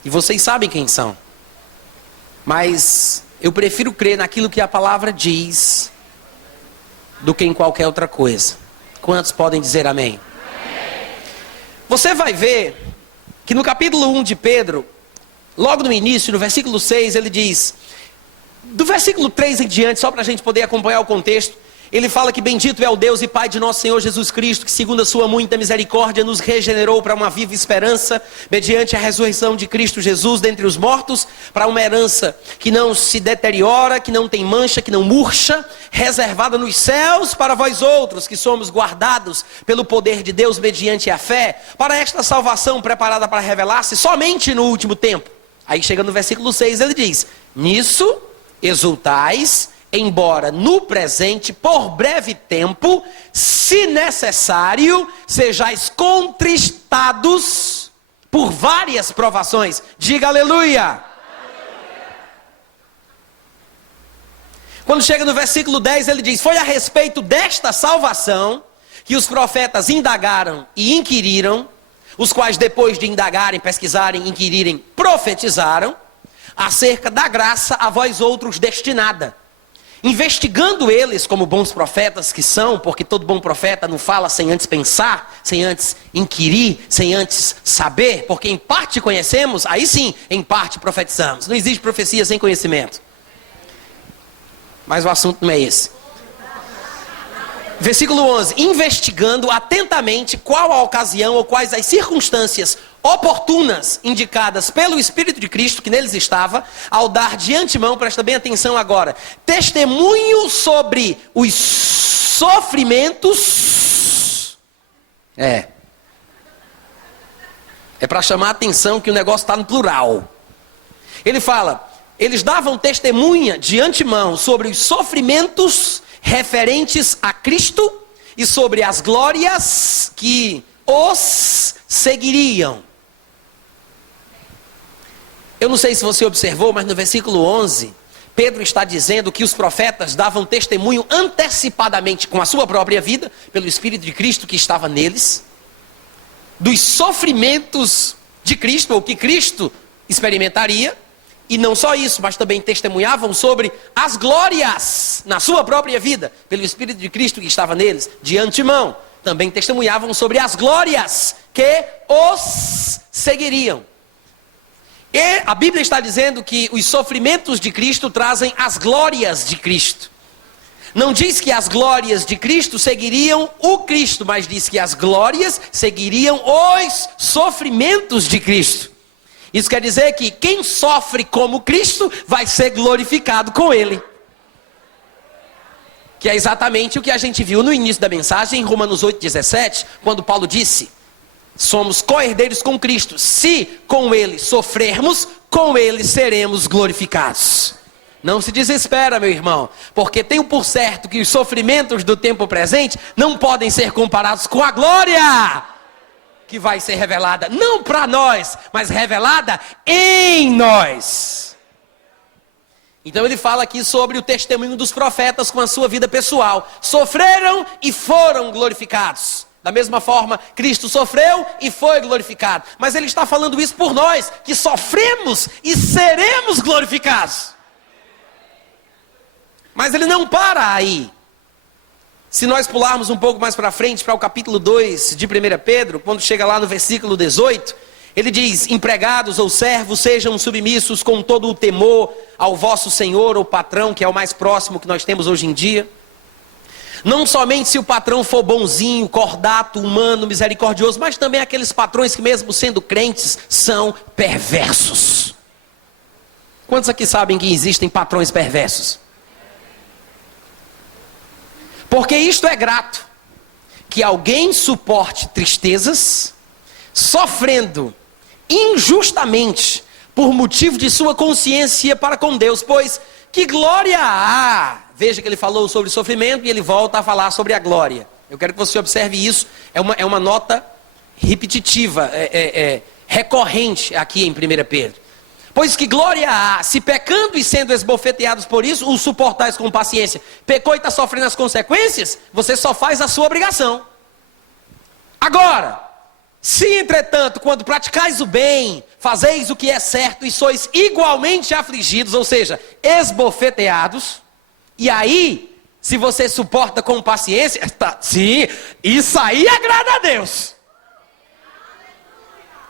E vocês sabem quem são. Mas eu prefiro crer naquilo que a palavra diz do que em qualquer outra coisa. Quantos podem dizer amém? Amém. Você vai ver que no capítulo 1 de Pedro, logo no início, no versículo 6, ele diz... Do versículo 3 em diante, só para a gente poder acompanhar o contexto, ele fala que bendito é o Deus e Pai de nosso Senhor Jesus Cristo, que segundo a sua muita misericórdia nos regenerou para uma viva esperança, mediante a ressurreição de Cristo Jesus dentre os mortos, para uma herança que não se deteriora, que não tem mancha, que não murcha, reservada nos céus para vós outros, que somos guardados pelo poder de Deus mediante a fé, para esta salvação preparada para revelar-se somente no último tempo. Aí chega no versículo 6, ele diz, nisso exultais, embora no presente, por breve tempo, se necessário, sejais contristados por várias provações. Diga aleluia. Aleluia. Quando chega no versículo 10, ele diz, foi a respeito desta salvação que os profetas indagaram e inquiriram, os quais depois de indagarem, pesquisarem, inquirirem, profetizaram, acerca da graça a vós outros destinada. Investigando eles como bons profetas que são, porque todo bom profeta não fala sem antes pensar, sem antes inquirir, sem antes saber, porque em parte conhecemos, aí sim, em parte profetizamos. Não existe profecia sem conhecimento. Mas o assunto não é esse. Versículo 11, investigando atentamente qual a ocasião ou quais as circunstâncias oportunas indicadas pelo Espírito de Cristo que neles estava, ao dar de antemão, presta bem atenção agora, testemunho sobre os sofrimentos. É para chamar a atenção que o negócio está no plural. Ele fala, eles davam testemunha de antemão sobre os sofrimentos referentes a Cristo e sobre as glórias que os seguiriam. Eu não sei se você observou, mas no versículo 11, Pedro está dizendo que os profetas davam testemunho antecipadamente com a sua própria vida, pelo Espírito de Cristo que estava neles, dos sofrimentos de Cristo, ou que Cristo experimentaria, e não só isso, mas também testemunhavam sobre as glórias na sua própria vida, pelo Espírito de Cristo que estava neles, de antemão. Também testemunhavam sobre as glórias que os seguiriam. E a Bíblia está dizendo que os sofrimentos de Cristo trazem as glórias de Cristo. Não diz que as glórias de Cristo seguiriam o Cristo, mas diz que as glórias seguiriam os sofrimentos de Cristo. Isso quer dizer que quem sofre como Cristo vai ser glorificado com Ele. Que é exatamente o que a gente viu no início da mensagem, em Romanos 8,17, quando Paulo disse, somos co-herdeiros com Cristo. Se com Ele sofrermos, com Ele seremos glorificados. Não se desespera, meu irmão, porque tenho por certo que os sofrimentos do tempo presente não podem ser comparados com a glória que vai ser revelada, não para nós, mas revelada em nós. Então ele fala aqui sobre o testemunho dos profetas com a sua vida pessoal. Sofreram e foram glorificados. Da mesma forma, Cristo sofreu e foi glorificado. Mas ele está falando isso por nós, que sofremos e seremos glorificados. Mas ele não para aí. Se nós pularmos um pouco mais para frente, para o capítulo 2 de 1 Pedro, quando chega lá no versículo 18, ele diz, empregados ou servos, sejam submissos com todo o temor ao vosso senhor ou patrão, que é o mais próximo que nós temos hoje em dia. Não somente se o patrão for bonzinho, cordato, humano, misericordioso, mas também aqueles patrões que mesmo sendo crentes, são perversos. Quantos aqui sabem que existem patrões perversos? Porque isto é grato, que alguém suporte tristezas, sofrendo injustamente, por motivo de sua consciência para com Deus, pois que glória há! Veja que ele falou sobre sofrimento e ele volta a falar sobre a glória. Eu quero que você observe isso, é uma nota repetitiva, recorrente aqui em 1 Pedro. Pois que glória há, se pecando e sendo esbofeteados por isso, o suportais com paciência. Pecou e está sofrendo as consequências, você só faz a sua obrigação. Agora, Se, entretanto, quando praticais o bem, fazeis o que é certo e sois igualmente afligidos, ou seja, esbofeteados, e aí, se você suporta com paciência, sim, isso aí agrada a Deus.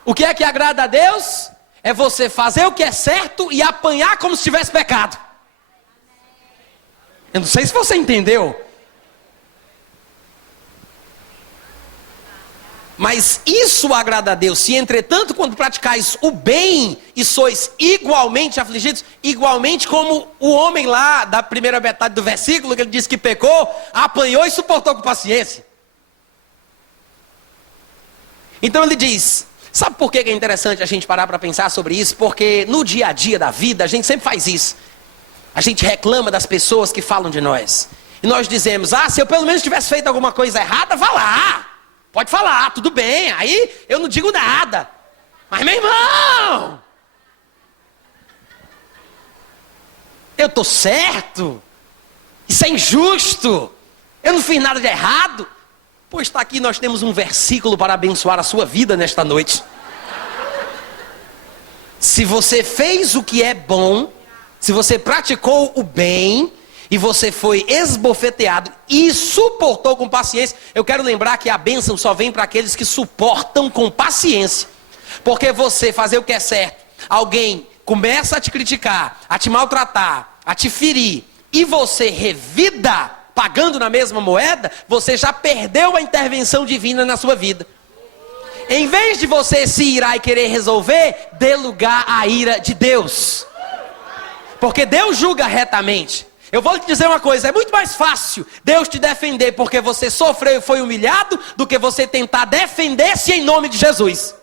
O que é que agrada a Deus? É você fazer o que é certo e apanhar como se tivesse pecado. Eu não sei se você entendeu. Mas isso agrada a Deus. Se entretanto, quando praticais o bem e sois igualmente afligidos, igualmente como o homem lá da primeira metade do versículo, que ele disse que pecou, apanhou e suportou com paciência. Então ele diz, sabe por que é interessante a gente parar para pensar sobre isso? Porque no dia a dia da vida, a gente sempre faz isso. A gente reclama das pessoas que falam de nós. E nós dizemos, se eu pelo menos tivesse feito alguma coisa errada, vá lá. Pode falar, tudo bem, aí eu não digo nada. Mas meu irmão, eu estou certo, isso é injusto, eu não fiz nada de errado. Pois está aqui, nós temos um versículo para abençoar a sua vida nesta noite. Se você fez o que é bom, se você praticou o bem, e você foi esbofeteado e suportou com paciência. Eu quero lembrar que a bênção só vem para aqueles que suportam com paciência. Porque você fazer o que é certo, alguém começa a te criticar, a te maltratar, a te ferir, e você revida pagando na mesma moeda, você já perdeu a intervenção divina na sua vida. Em vez de você se irar e querer resolver, dê lugar à ira de Deus. Porque Deus julga retamente. Eu vou te dizer uma coisa, é muito mais fácil Deus te defender porque você sofreu e foi humilhado, do que você tentar defender-se em nome de Jesus.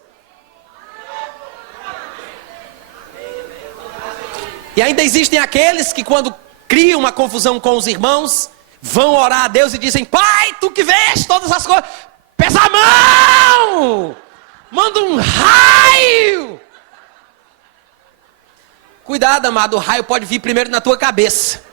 E ainda existem aqueles que quando criam uma confusão com os irmãos, vão orar a Deus e dizem, Pai, tu que vês todas as coisas, pesa a mão, manda um raio. Cuidado, amado, o raio pode vir primeiro na tua cabeça.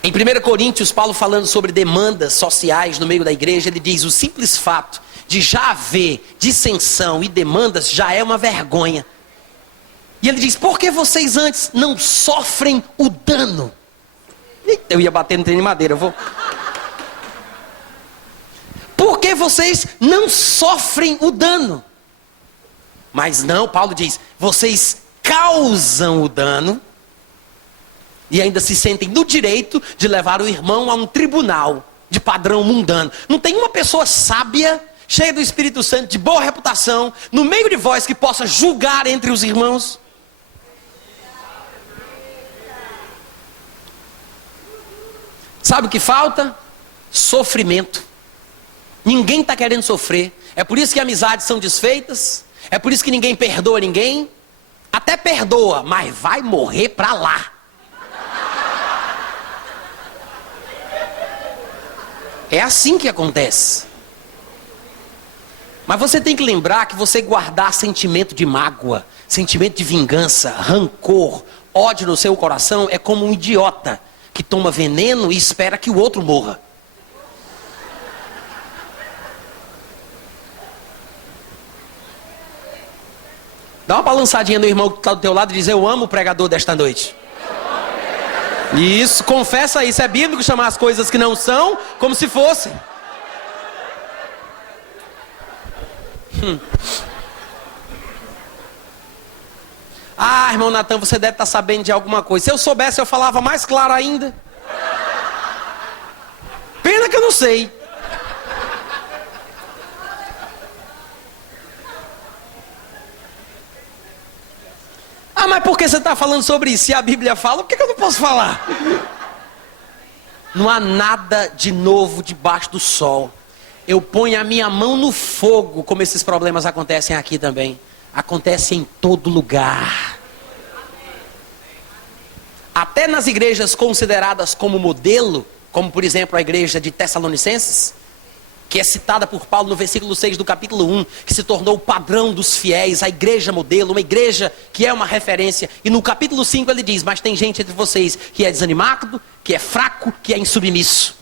Em 1 Coríntios, Paulo falando sobre demandas sociais no meio da igreja, ele diz, o simples fato de já haver dissensão e demandas já é uma vergonha. E ele diz, por que vocês antes não sofrem o dano? Eita, eu ia bater no trem de madeira, eu vou... Por que vocês não sofrem o dano? Mas não, Paulo diz, vocês causam o dano e ainda se sentem no direito de levar o irmão a um tribunal de padrão mundano. Não tem uma pessoa sábia, cheia do Espírito Santo, de boa reputação, no meio de vós que possa julgar entre os irmãos? Sabe o que falta? Sofrimento. Ninguém está querendo sofrer. É por isso que amizades são desfeitas. É por isso que ninguém perdoa ninguém. Até perdoa, mas vai morrer para lá. É assim que acontece. Mas você tem que lembrar que você guardar sentimento de mágoa, sentimento de vingança, rancor, ódio no seu coração é como um idiota que toma veneno e espera que o outro morra. Dá uma balançadinha no irmão que está do teu lado e diz, eu amo o pregador desta noite. Isso, confessa isso, é bíblico chamar as coisas que não são como se fossem. Irmão Natan, você deve estar sabendo de alguma coisa. Se eu soubesse, eu falava mais claro ainda. Pena que eu não sei. Mas por que você está falando sobre isso? Se a Bíblia fala, por que eu não posso falar? Não há nada de novo debaixo do sol. Eu ponho a minha mão no fogo, como esses problemas acontecem aqui também. Acontece em todo lugar. Até nas igrejas consideradas como modelo, como por exemplo a igreja de Tessalonicenses, que é citada por Paulo no versículo 6 do capítulo 1, que se tornou o padrão dos fiéis, a igreja modelo, uma igreja que é uma referência. E no capítulo 5 ele diz, mas tem gente entre vocês que é desanimado, que é fraco, que é insubmisso.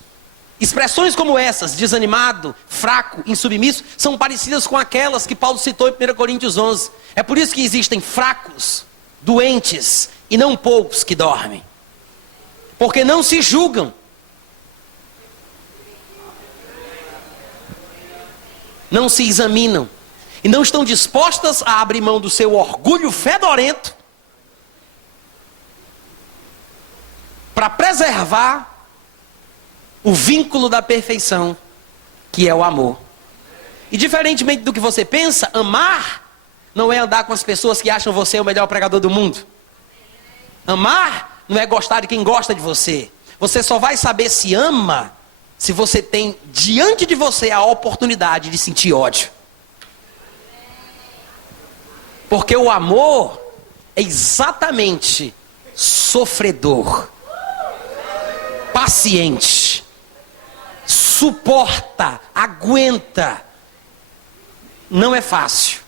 Expressões como essas, desanimado, fraco, insubmisso, são parecidas com aquelas que Paulo citou em 1 Coríntios 11. É por isso que existem fracos, doentes e não poucos que dormem. Porque não se julgam. Não se examinam e não estão dispostas a abrir mão do seu orgulho fedorento para preservar o vínculo da perfeição, que é o amor. E diferentemente do que você pensa, amar não é andar com as pessoas que acham você o melhor pregador do mundo. Amar não é gostar de quem gosta de você. Você só vai saber se ama se você tem diante de você a oportunidade de sentir ódio. Porque o amor é exatamente sofredor, paciente, suporta, aguenta. Não é fácil.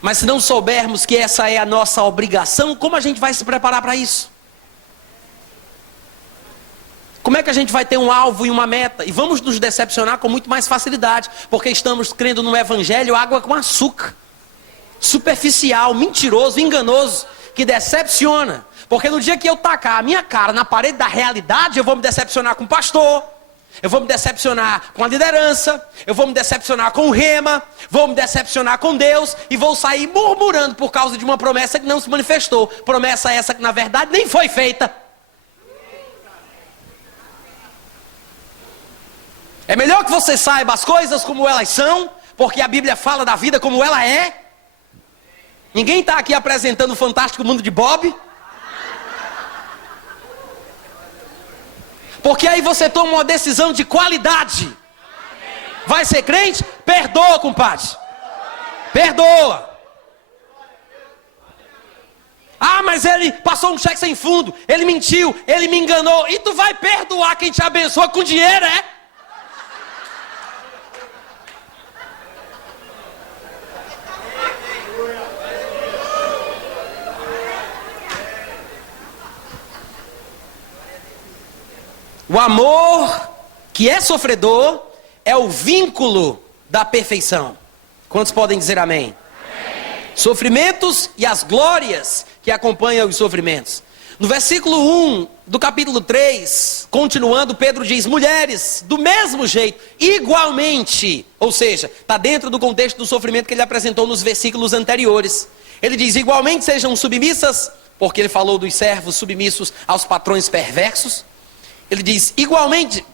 Mas se não soubermos que essa é a nossa obrigação, como a gente vai se preparar para isso? Como é que a gente vai ter um alvo e uma meta? E vamos nos decepcionar com muito mais facilidade, porque estamos crendo no evangelho água com açúcar. Superficial, mentiroso, enganoso, que decepciona. Porque no dia que eu tacar a minha cara na parede da realidade, eu vou me decepcionar com o pastor, eu vou me decepcionar com a liderança, eu vou me decepcionar com o rema, vou me decepcionar com Deus e vou sair murmurando por causa de uma promessa que não se manifestou. Promessa essa que na verdade nem foi feita. É melhor que você saiba as coisas como elas são, porque a Bíblia fala da vida como ela é. Ninguém está aqui apresentando o fantástico mundo de Bob. Porque aí você toma uma decisão de qualidade. Vai ser crente? Perdoa, compadre. Perdoa. Ah, mas ele passou um cheque sem fundo, ele mentiu, ele me enganou. E tu vai perdoar quem te abençoa com dinheiro, é? O amor que é sofredor é o vínculo da perfeição. Quantos podem dizer amém? Amém. Sofrimentos e as glórias que acompanham os sofrimentos. No versículo 1 do capítulo 3, continuando, Pedro diz, mulheres, do mesmo jeito, igualmente. Ou seja, está dentro do contexto do sofrimento que ele apresentou nos versículos anteriores. Ele diz, igualmente sejam submissas, porque ele falou dos servos submissos aos patrões perversos. Ele diz, igualmente,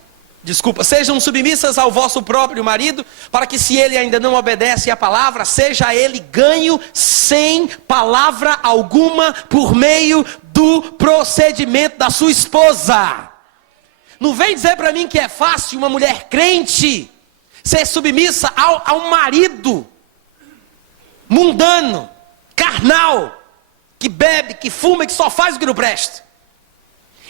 sejam submissas ao vosso próprio marido, para que se ele ainda não obedece à palavra, seja ele ganho sem palavra alguma por meio do procedimento da sua esposa. Não vem dizer para mim que é fácil uma mulher crente ser submissa a um marido mundano, carnal, que bebe, que fuma e que só faz o que não presta.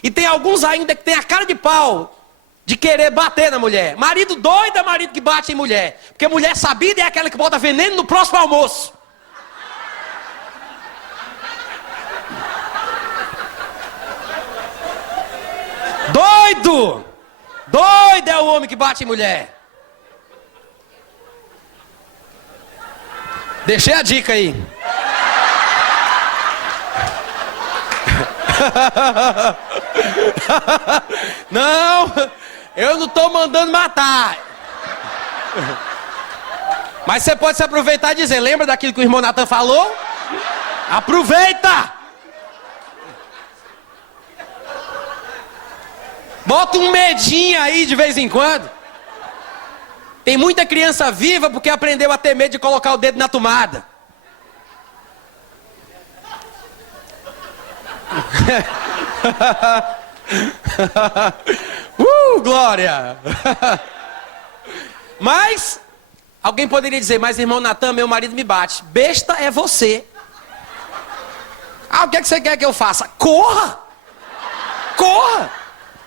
E tem alguns ainda que tem a cara de pau de querer bater na mulher. Marido doido é marido que bate em mulher. Porque mulher sabida é aquela que bota veneno no próximo almoço. Doido! Doido é o homem que bate em mulher. Deixei a dica aí. Não, eu não estou mandando matar. Mas você pode se aproveitar e dizer, lembra daquilo que o irmão Natan falou? Aproveita! Bota um medinho aí de vez em quando. Tem muita criança viva porque aprendeu a ter medo de colocar o dedo na tomada. Glória! Mas alguém poderia dizer, mas irmão Natan, meu marido me bate. Besta é você. Ah, o que é que você quer que eu faça? Corra! Corra!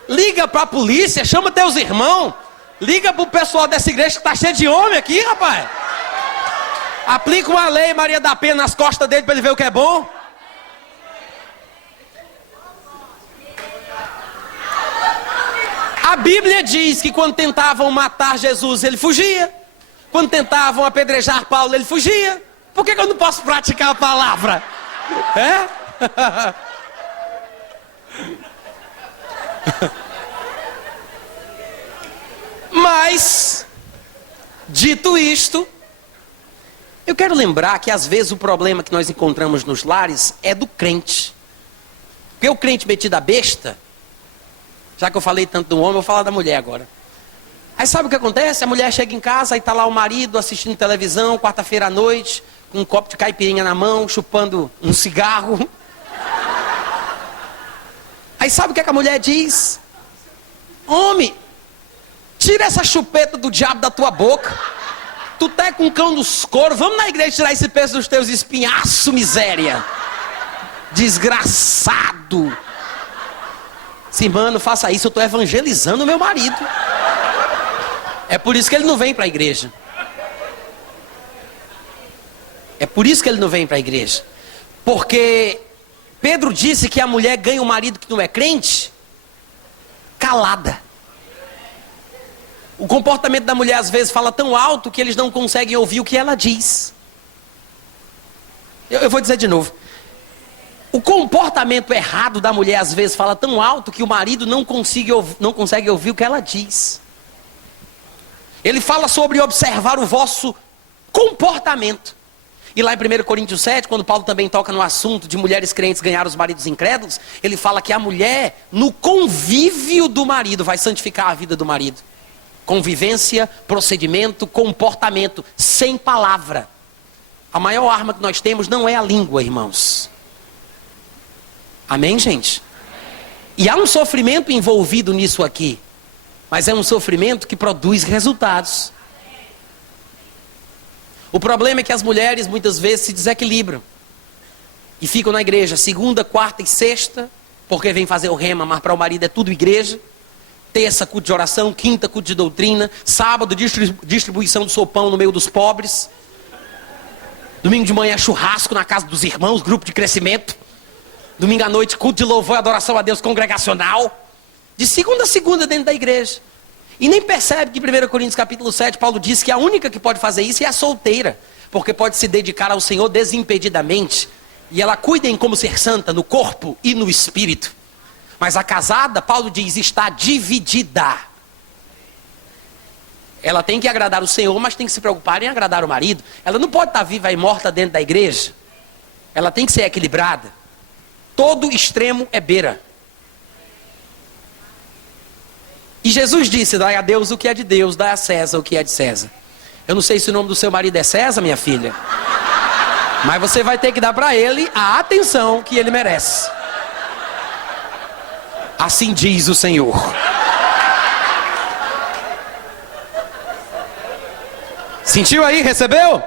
Liga para a polícia, chama teus irmãos. Liga pro pessoal dessa igreja que tá cheio de homem aqui, rapaz. Aplica uma lei Maria da Penha nas costas dele para ele ver o que é bom. A Bíblia diz que quando tentavam matar Jesus, ele fugia. Quando tentavam apedrejar Paulo, ele fugia. Por que eu não posso praticar a palavra? É? Mas, dito isto, eu quero lembrar que às vezes o problema que nós encontramos nos lares é do crente. Porque o crente metido a besta, já que eu falei tanto do homem, eu vou falar da mulher agora. Aí sabe o que acontece? A mulher chega em casa, aí está lá o marido assistindo televisão, quarta-feira à noite, com um copo de caipirinha na mão, chupando um cigarro. Aí sabe o que a mulher diz? Homem, tira essa chupeta do diabo da tua boca. Tu tá com um cão dos coros. Vamos na igreja tirar esse peso dos teus espinhaços, miséria. Desgraçado. Sim, mano, faça isso. Eu tô evangelizando o meu marido. É por isso que ele não vem para a igreja. É por isso que ele não vem para a igreja. Porque Pedro disse que a mulher ganha um marido que não é crente calada. O comportamento da mulher às vezes fala tão alto que eles não conseguem ouvir o que ela diz. Eu vou dizer de novo. O comportamento errado da mulher às vezes fala tão alto que o marido não consegue ouvir o que ela diz. Ele fala sobre observar o vosso comportamento. E lá em 1 Coríntios 7, quando Paulo também toca no assunto de mulheres crentes ganhar os maridos incrédulos, ele fala que a mulher, no convívio do marido, vai santificar a vida do marido. Convivência, procedimento, comportamento, sem palavra. A maior arma que nós temos não é a língua, irmãos. Amém, gente? E há um sofrimento envolvido nisso aqui. Mas é um sofrimento que produz resultados. O problema é que as mulheres muitas vezes se desequilibram. E ficam na igreja segunda, quarta e sexta, porque vem fazer o rema, mas para o marido é tudo igreja. Terça, culto de oração, quinta, culto de doutrina. Sábado, distribuição do sopão no meio dos pobres. Domingo de manhã, churrasco na casa dos irmãos, grupo de crescimento. Domingo à noite, culto de louvor e adoração a Deus congregacional. De segunda a segunda dentro da igreja. E nem percebe que em 1 Coríntios capítulo 7, Paulo diz que a única que pode fazer isso é a solteira. Porque pode se dedicar ao Senhor desimpedidamente. E ela cuida em como ser santa no corpo e no espírito. Mas a casada, Paulo diz, está dividida. Ela tem que agradar o Senhor, mas tem que se preocupar em agradar o marido. Ela não pode estar viva e morta dentro da igreja. Ela tem que ser equilibrada. Todo extremo é beira. E Jesus disse, dai a Deus o que é de Deus, dai a César o que é de César. Eu não sei se o nome do seu marido é César, minha filha. Mas você vai ter que dar para ele a atenção que ele merece. Assim diz o Senhor. Sentiu aí? Recebeu?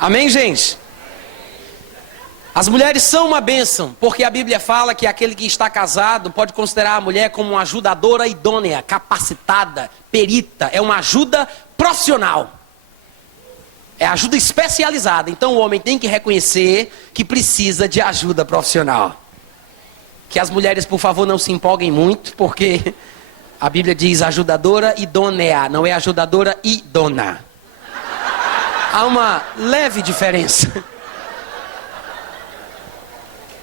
Amém, gente? As mulheres são uma bênção, porque a Bíblia fala que aquele que está casado pode considerar a mulher como uma ajudadora idônea, capacitada, perita. É uma ajuda profissional. É ajuda especializada. Então o homem tem que reconhecer que precisa de ajuda profissional. Que as mulheres, por favor, não se empolguem muito, porque a Bíblia diz ajudadora idônea, não é ajudadora idona. Há uma leve diferença.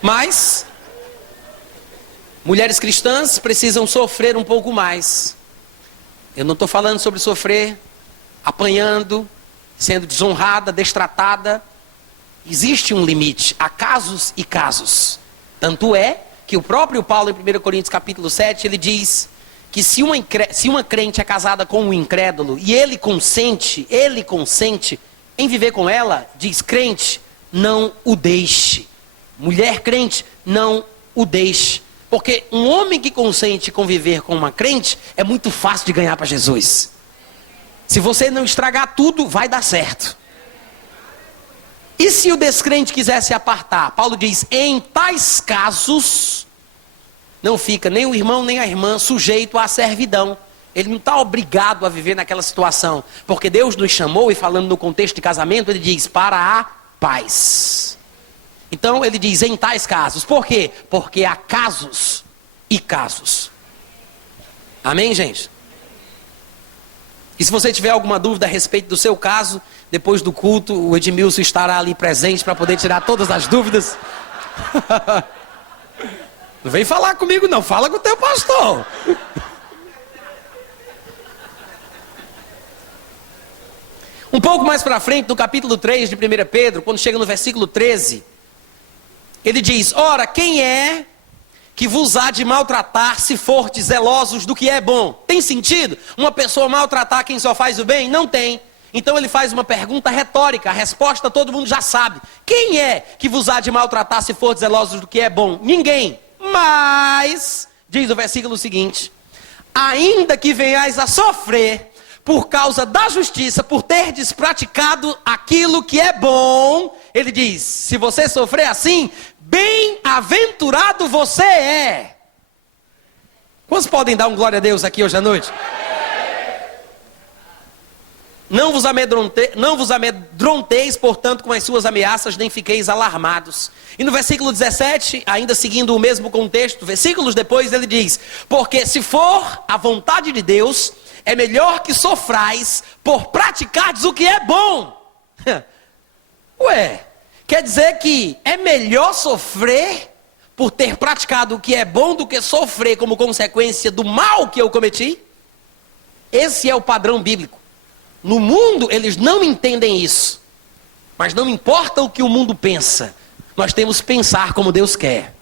Mas mulheres cristãs precisam sofrer um pouco mais. Eu não estou falando sobre sofrer apanhando, sendo desonrada, destratada. Existe um limite. Há casos e casos. Tanto é que o próprio Paulo, em 1 Coríntios capítulo 7, ele diz que se uma crente é casada com um incrédulo e ele consente em viver com ela, diz crente, não o deixe. Mulher crente, não o deixe. Porque um homem que consente conviver com uma crente, é muito fácil de ganhar para Jesus. Se você não estragar tudo, vai dar certo. E se o descrente quiser se apartar? Paulo diz, em tais casos, não fica nem o irmão nem a irmã sujeito à servidão. Ele não está obrigado a viver naquela situação. Porque Deus nos chamou, e falando no contexto de casamento, ele diz, para a paz. Então ele diz, em tais casos. Por quê? Porque há casos e casos. Amém, gente? E se você tiver alguma dúvida a respeito do seu caso, depois do culto, o Edmilson estará ali presente para poder tirar todas as dúvidas. Não vem falar comigo não, fala com o teu pastor. Um pouco mais para frente, no capítulo 3 de 1 Pedro, quando chega no versículo 13, ele diz, ora, quem é que vos há de maltratar se fordes zelosos do que é bom? Tem sentido uma pessoa maltratar quem só faz o bem? Não tem. Então ele faz uma pergunta retórica, a resposta todo mundo já sabe. Quem é que vos há de maltratar se fordes zelosos do que é bom? Ninguém. Mas, diz o versículo seguinte, ainda que venhais a sofrer por causa da justiça, por terdes praticado aquilo que é bom, ele diz, se você sofrer assim, bem-aventurado você é. Quantos podem dar um glória a Deus aqui hoje à noite? Não vos amedronteis, portanto, com as suas ameaças, nem fiqueis alarmados. E no versículo 17, ainda seguindo o mesmo contexto, versículos depois ele diz, porque se for a vontade de Deus, é melhor que sofrais por praticardes o que é bom. Ué, quer dizer que é melhor sofrer por ter praticado o que é bom do que sofrer como consequência do mal que eu cometi? Esse é o padrão bíblico. No mundo eles não entendem isso. Mas não importa o que o mundo pensa, nós temos que pensar como Deus quer.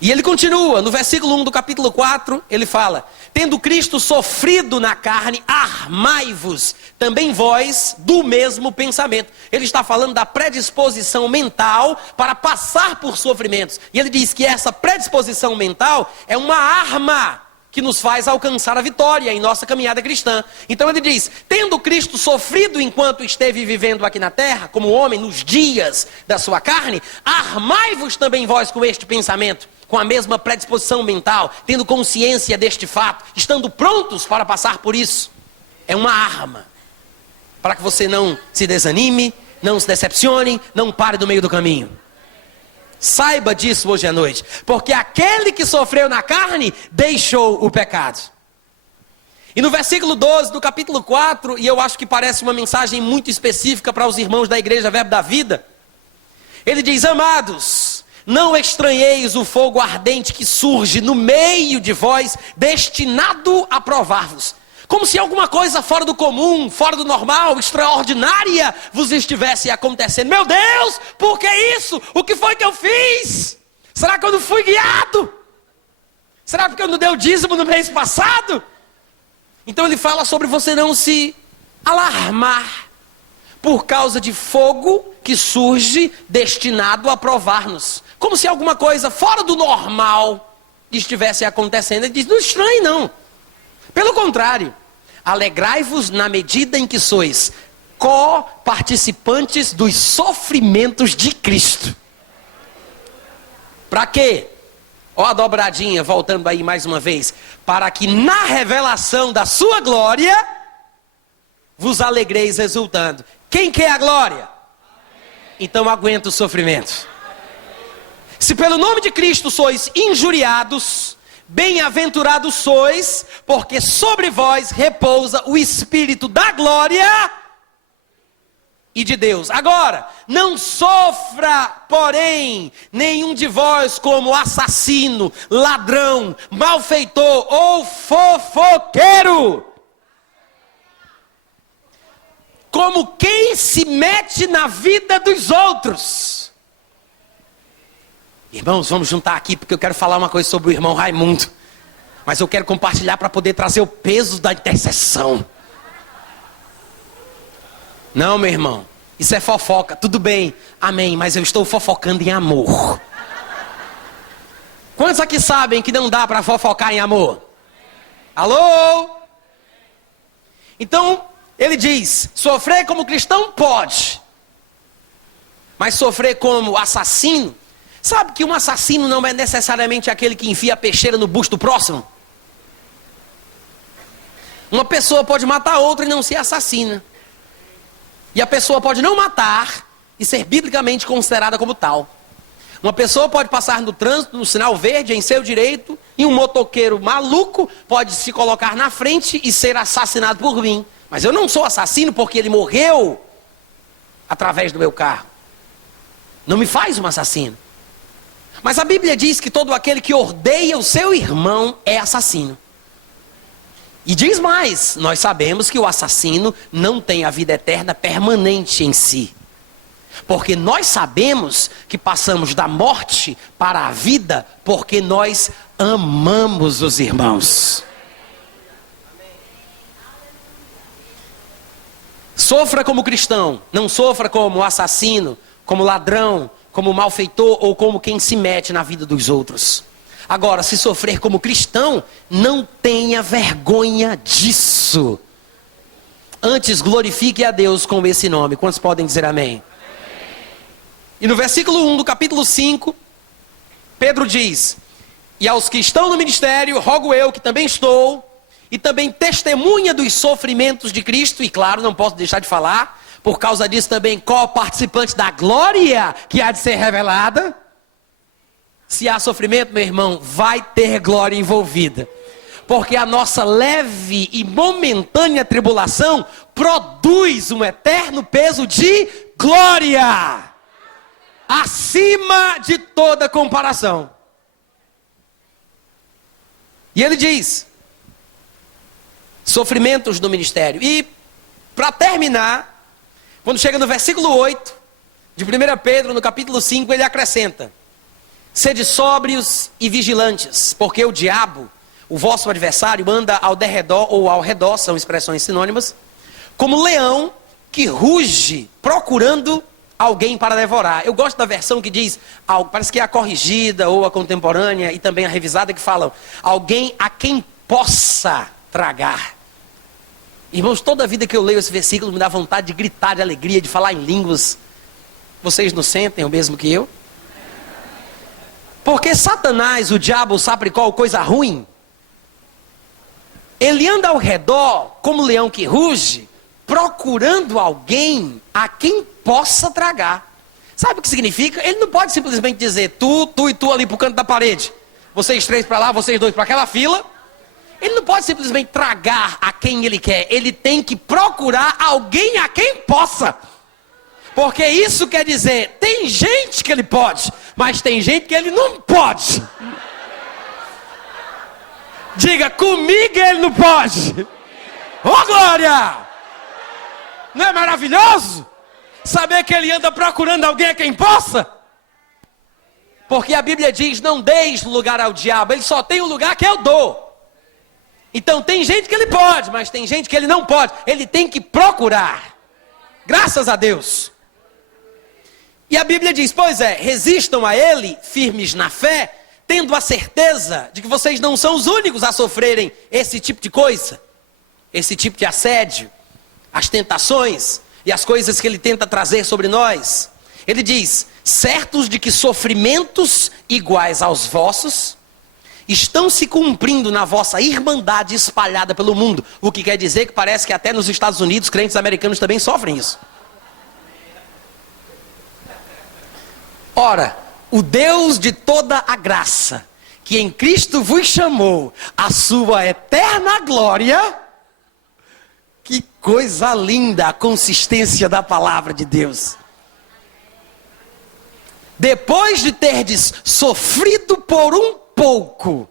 E ele continua, no versículo 1 do capítulo 4, ele fala, tendo Cristo sofrido na carne, armai-vos também vós do mesmo pensamento. Ele está falando da predisposição mental para passar por sofrimentos. E ele diz que essa predisposição mental é uma arma que nos faz alcançar a vitória em nossa caminhada cristã. Então ele diz, tendo Cristo sofrido enquanto esteve vivendo aqui na terra, como homem nos dias da sua carne, armai-vos também vós com este pensamento, com a mesma predisposição mental, tendo consciência deste fato, estando prontos para passar por isso. É uma arma, para que você não se desanime, não se decepcione, não pare no meio do caminho. Saiba disso hoje à noite, porque aquele que sofreu na carne, deixou o pecado. E no versículo 12 do capítulo 4, e eu acho que parece uma mensagem muito específica para os irmãos da igreja Verbo da Vida, ele diz, amados, não estranheis o fogo ardente que surge no meio de vós, destinado a provar-vos. Como se alguma coisa fora do comum, fora do normal, extraordinária vos estivesse acontecendo. Meu Deus, por que isso? O que foi que eu fiz? Será que eu não fui guiado? Será porque eu não dei o dízimo no mês passado? Então ele fala sobre você não se alarmar por causa de fogo que surge destinado a provar-nos. Como se alguma coisa fora do normal estivesse acontecendo. Ele diz, não estranhe não. Pelo contrário, alegrai-vos na medida em que sois co-participantes dos sofrimentos de Cristo. Para quê? Ó a dobradinha, voltando aí mais uma vez. Para que na revelação da sua glória, vos alegreis exultando. Quem quer a glória? Então aguenta o sofrimento. Se pelo nome de Cristo sois injuriados, bem-aventurados sois, porque sobre vós repousa o Espírito da glória e de Deus. Agora, não sofra, porém, nenhum de vós como assassino, ladrão, malfeitor ou fofoqueiro, como quem se mete na vida dos outros. Irmãos, vamos juntar aqui porque eu quero falar uma coisa sobre o irmão Raimundo. Mas eu quero compartilhar para poder trazer o peso da intercessão. Não, meu irmão, isso é fofoca, tudo bem, amém, mas eu estou fofocando em amor. Quantos aqui sabem que não dá para fofocar em amor? Alô? Então, ele diz, sofrer como cristão pode, mas sofrer como assassino. Sabe que um assassino não é necessariamente aquele que enfia a peixeira no bucho do próximo? Uma pessoa pode matar outra e não ser assassina. E a pessoa pode não matar e ser biblicamente considerada como tal. Uma pessoa pode passar no trânsito, no sinal verde, em seu direito, e um motoqueiro maluco pode se colocar na frente e ser assassinado por mim. Mas eu não sou assassino porque ele morreu através do meu carro. Não me faz um assassino. Mas a Bíblia diz que todo aquele que odeia o seu irmão é assassino. E diz mais, nós sabemos que o assassino não tem a vida eterna permanente em si. Porque nós sabemos que passamos da morte para a vida porque nós amamos os irmãos. Sofra como cristão, não sofra como assassino, como ladrão, como malfeitor ou como quem se mete na vida dos outros. Agora, se sofrer como cristão, não tenha vergonha disso. Antes, glorifique a Deus com esse nome. Quantos podem dizer amém? E no versículo 1 do capítulo 5, Pedro diz: e aos que estão no ministério, rogo eu que também estou, e também testemunha dos sofrimentos de Cristo, e claro, não posso deixar de falar, por causa disso também co-participante da glória que há de ser revelada. Se há sofrimento, meu irmão, vai ter glória envolvida. Porque a nossa leve e momentânea tribulação produz um eterno peso de glória. Acima de toda comparação. E ele diz: sofrimentos do ministério. E para terminar, quando chega no versículo 8 de 1 Pedro, no capítulo 5, ele acrescenta: sede sóbrios e vigilantes, porque o diabo, o vosso adversário, anda ao derredor ou ao redor, são expressões sinônimas, como leão que ruge procurando alguém para devorar. Eu gosto da versão que diz, parece que é a corrigida ou a contemporânea e também a revisada, que falam alguém a quem possa tragar. Irmãos, toda vida que eu leio esse versículo me dá vontade de gritar de alegria, de falar em línguas. Vocês não sentem o mesmo que eu? Porque Satanás, o diabo, sabe qual coisa ruim? Ele anda ao redor como leão que ruge, procurando alguém a quem possa tragar. Sabe o que significa? Ele não pode simplesmente dizer tu e tu ali pro canto da parede. Vocês três para lá, vocês dois para aquela fila. Ele não pode simplesmente tragar a quem ele quer. Ele tem que procurar alguém a quem possa. Porque isso quer dizer, tem gente que ele pode, mas tem gente que ele não pode. Diga, comigo ele não pode. Ô glória! Não é maravilhoso? Saber que ele anda procurando alguém a quem possa? Porque a Bíblia diz, não deis lugar ao diabo, ele só tem o lugar que eu dou. Então tem gente que ele pode, mas tem gente que ele não pode. Ele tem que procurar. Graças a Deus. E a Bíblia diz, pois é, resistam a ele, firmes na fé, tendo a certeza de que vocês não são os únicos a sofrerem esse tipo de coisa. Esse tipo de assédio, as tentações e as coisas que ele tenta trazer sobre nós. Ele diz, certos de que sofrimentos iguais aos vossos estão se cumprindo na vossa irmandade espalhada pelo mundo. O que quer dizer que parece que até nos Estados Unidos, crentes americanos também sofrem isso. Ora, o Deus de toda a graça, que em Cristo vos chamou a sua eterna glória. Que coisa linda a consistência da palavra de Deus. Depois de terdes sofrido por um pouco,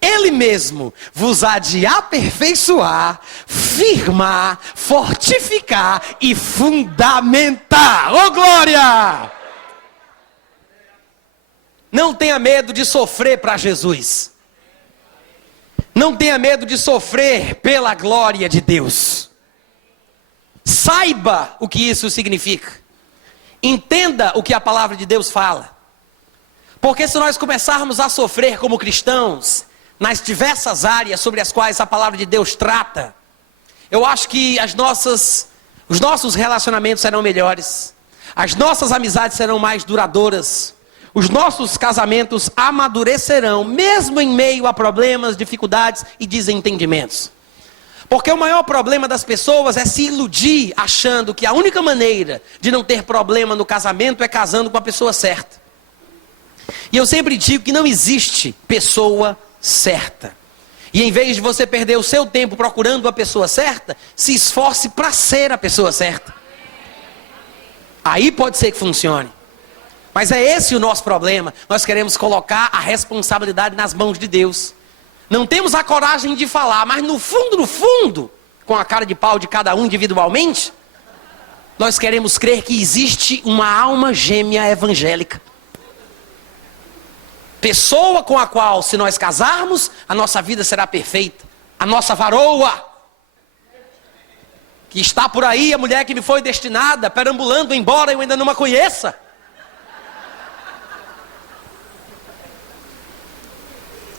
Ele mesmo vos há de aperfeiçoar, firmar, fortificar e fundamentar. Oh glória! Não tenha medo de sofrer para Jesus. Não tenha medo de sofrer pela glória de Deus. Saiba o que isso significa. Entenda o que a palavra de Deus fala. Porque se nós começarmos a sofrer como cristãos, nas diversas áreas sobre as quais a palavra de Deus trata, eu acho que os nossos relacionamentos serão melhores. As nossas amizades serão mais duradouras. Os nossos casamentos amadurecerão, mesmo em meio a problemas, dificuldades e desentendimentos. Porque o maior problema das pessoas é se iludir achando que a única maneira de não ter problema no casamento é casando com a pessoa certa. E eu sempre digo que não existe pessoa certa. E em vez de você perder o seu tempo procurando a pessoa certa, se esforce para ser a pessoa certa. Aí pode ser que funcione. Mas é esse o nosso problema. Nós queremos colocar a responsabilidade nas mãos de Deus. Não temos a coragem de falar, mas no fundo, com a cara de pau de cada um individualmente, nós queremos crer que existe uma alma gêmea evangélica. Pessoa com a qual, se nós casarmos, a nossa vida será perfeita. A nossa varoa, que está por aí, a mulher que me foi destinada, perambulando, embora eu ainda não a conheça.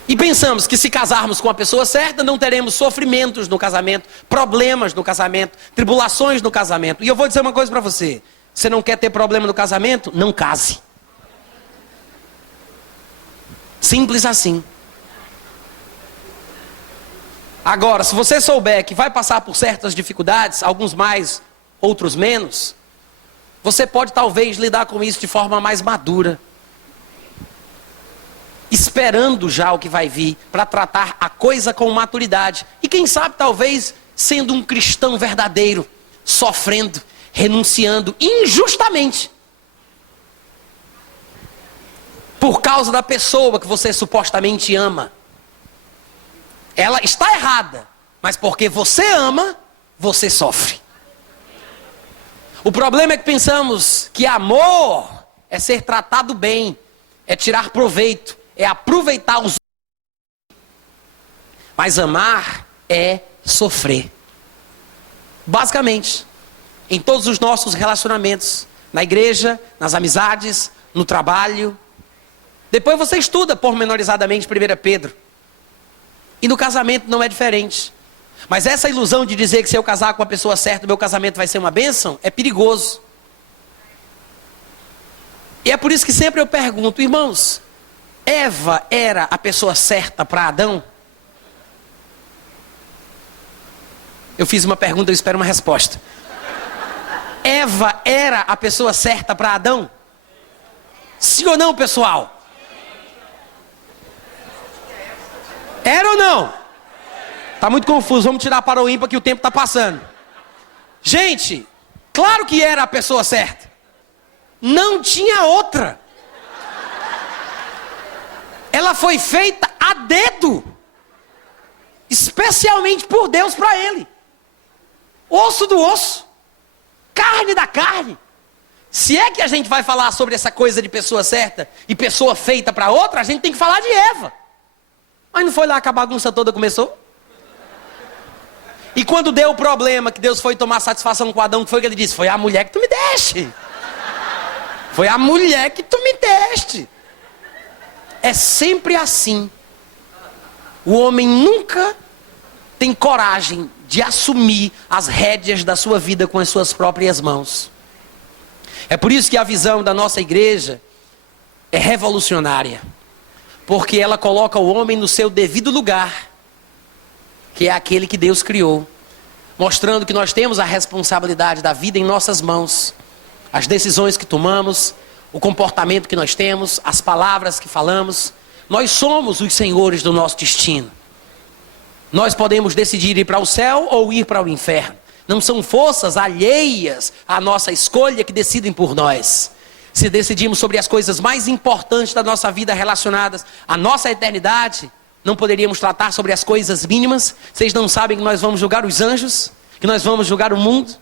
E pensamos que se casarmos com a pessoa certa, não teremos sofrimentos no casamento, problemas no casamento, tribulações no casamento. E eu vou dizer uma coisa para você. Você não quer ter problema no casamento? Não case. Simples assim. Agora, se você souber que vai passar por certas dificuldades, alguns mais, outros menos, você pode talvez lidar com isso de forma mais madura. Esperando já o que vai vir, para tratar a coisa com maturidade. E quem sabe, talvez, sendo um cristão verdadeiro, sofrendo, renunciando injustamente. Por causa da pessoa que você supostamente ama. Ela está errada, mas porque você ama, você sofre. O problema é que pensamos que amor é ser tratado bem, é tirar proveito, é aproveitar os... Mas amar é sofrer. Basicamente, em todos os nossos relacionamentos, na igreja, nas amizades, no trabalho. Depois você estuda pormenorizadamente 1 Pedro. E no casamento não é diferente. Mas essa ilusão de dizer que se eu casar com a pessoa certa, o meu casamento vai ser uma bênção, é perigoso. E é por isso que sempre eu pergunto, irmãos, Eva era a pessoa certa para Adão? Eu fiz uma pergunta, eu espero uma resposta. Eva era a pessoa certa para Adão? Sim ou não, pessoal? Era ou não? Está muito confuso, vamos tirar para o ímpar que o tempo está passando. Gente, claro que era a pessoa certa. Não tinha outra. Ela foi feita a dedo. Especialmente por Deus para ele. Osso do osso. Carne da carne. Se é que a gente vai falar sobre essa coisa de pessoa certa e pessoa feita para outra, a gente tem que falar de Eva. Mas não foi lá que a bagunça toda começou? E quando deu o problema, que Deus foi tomar satisfação com Adão, que foi que ele disse? Foi a mulher que tu me deste. Foi a mulher que tu me deste. É sempre assim. O homem nunca tem coragem de assumir as rédeas da sua vida com as suas próprias mãos. É por isso que a visão da nossa igreja é revolucionária. Porque ela coloca o homem no seu devido lugar, que é aquele que Deus criou. Mostrando que nós temos a responsabilidade da vida em nossas mãos. As decisões que tomamos, o comportamento que nós temos, as palavras que falamos. Nós somos os senhores do nosso destino. Nós podemos decidir ir para o céu ou ir para o inferno. Não são forças alheias à nossa escolha que decidem por nós. Se decidimos sobre as coisas mais importantes da nossa vida relacionadas à nossa eternidade, não poderíamos tratar sobre as coisas mínimas? Vocês não sabem que nós vamos julgar os anjos? Que nós vamos julgar o mundo?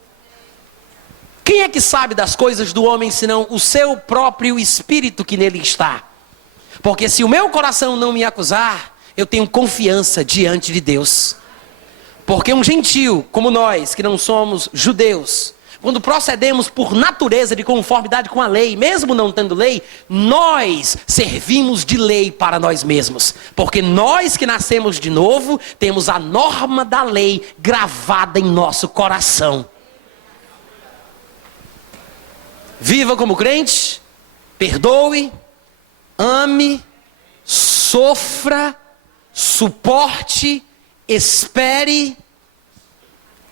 Quem é que sabe das coisas do homem, senão o seu próprio espírito que nele está? Porque se o meu coração não me acusar, eu tenho confiança diante de Deus. Porque um gentio como nós, que não somos judeus, quando procedemos por natureza de conformidade com a lei, mesmo não tendo lei, nós servimos de lei para nós mesmos. Porque nós que nascemos de novo, temos a norma da lei gravada em nosso coração. Viva como crente, perdoe, ame, sofra, suporte, espere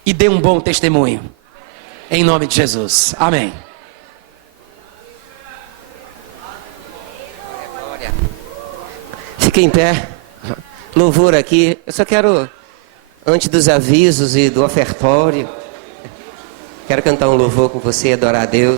e dê um bom testemunho. Em nome de Jesus. Amém. Fique em pé. Louvor aqui. Eu só quero, antes dos avisos e do ofertório, quero cantar um louvor com você e adorar a Deus.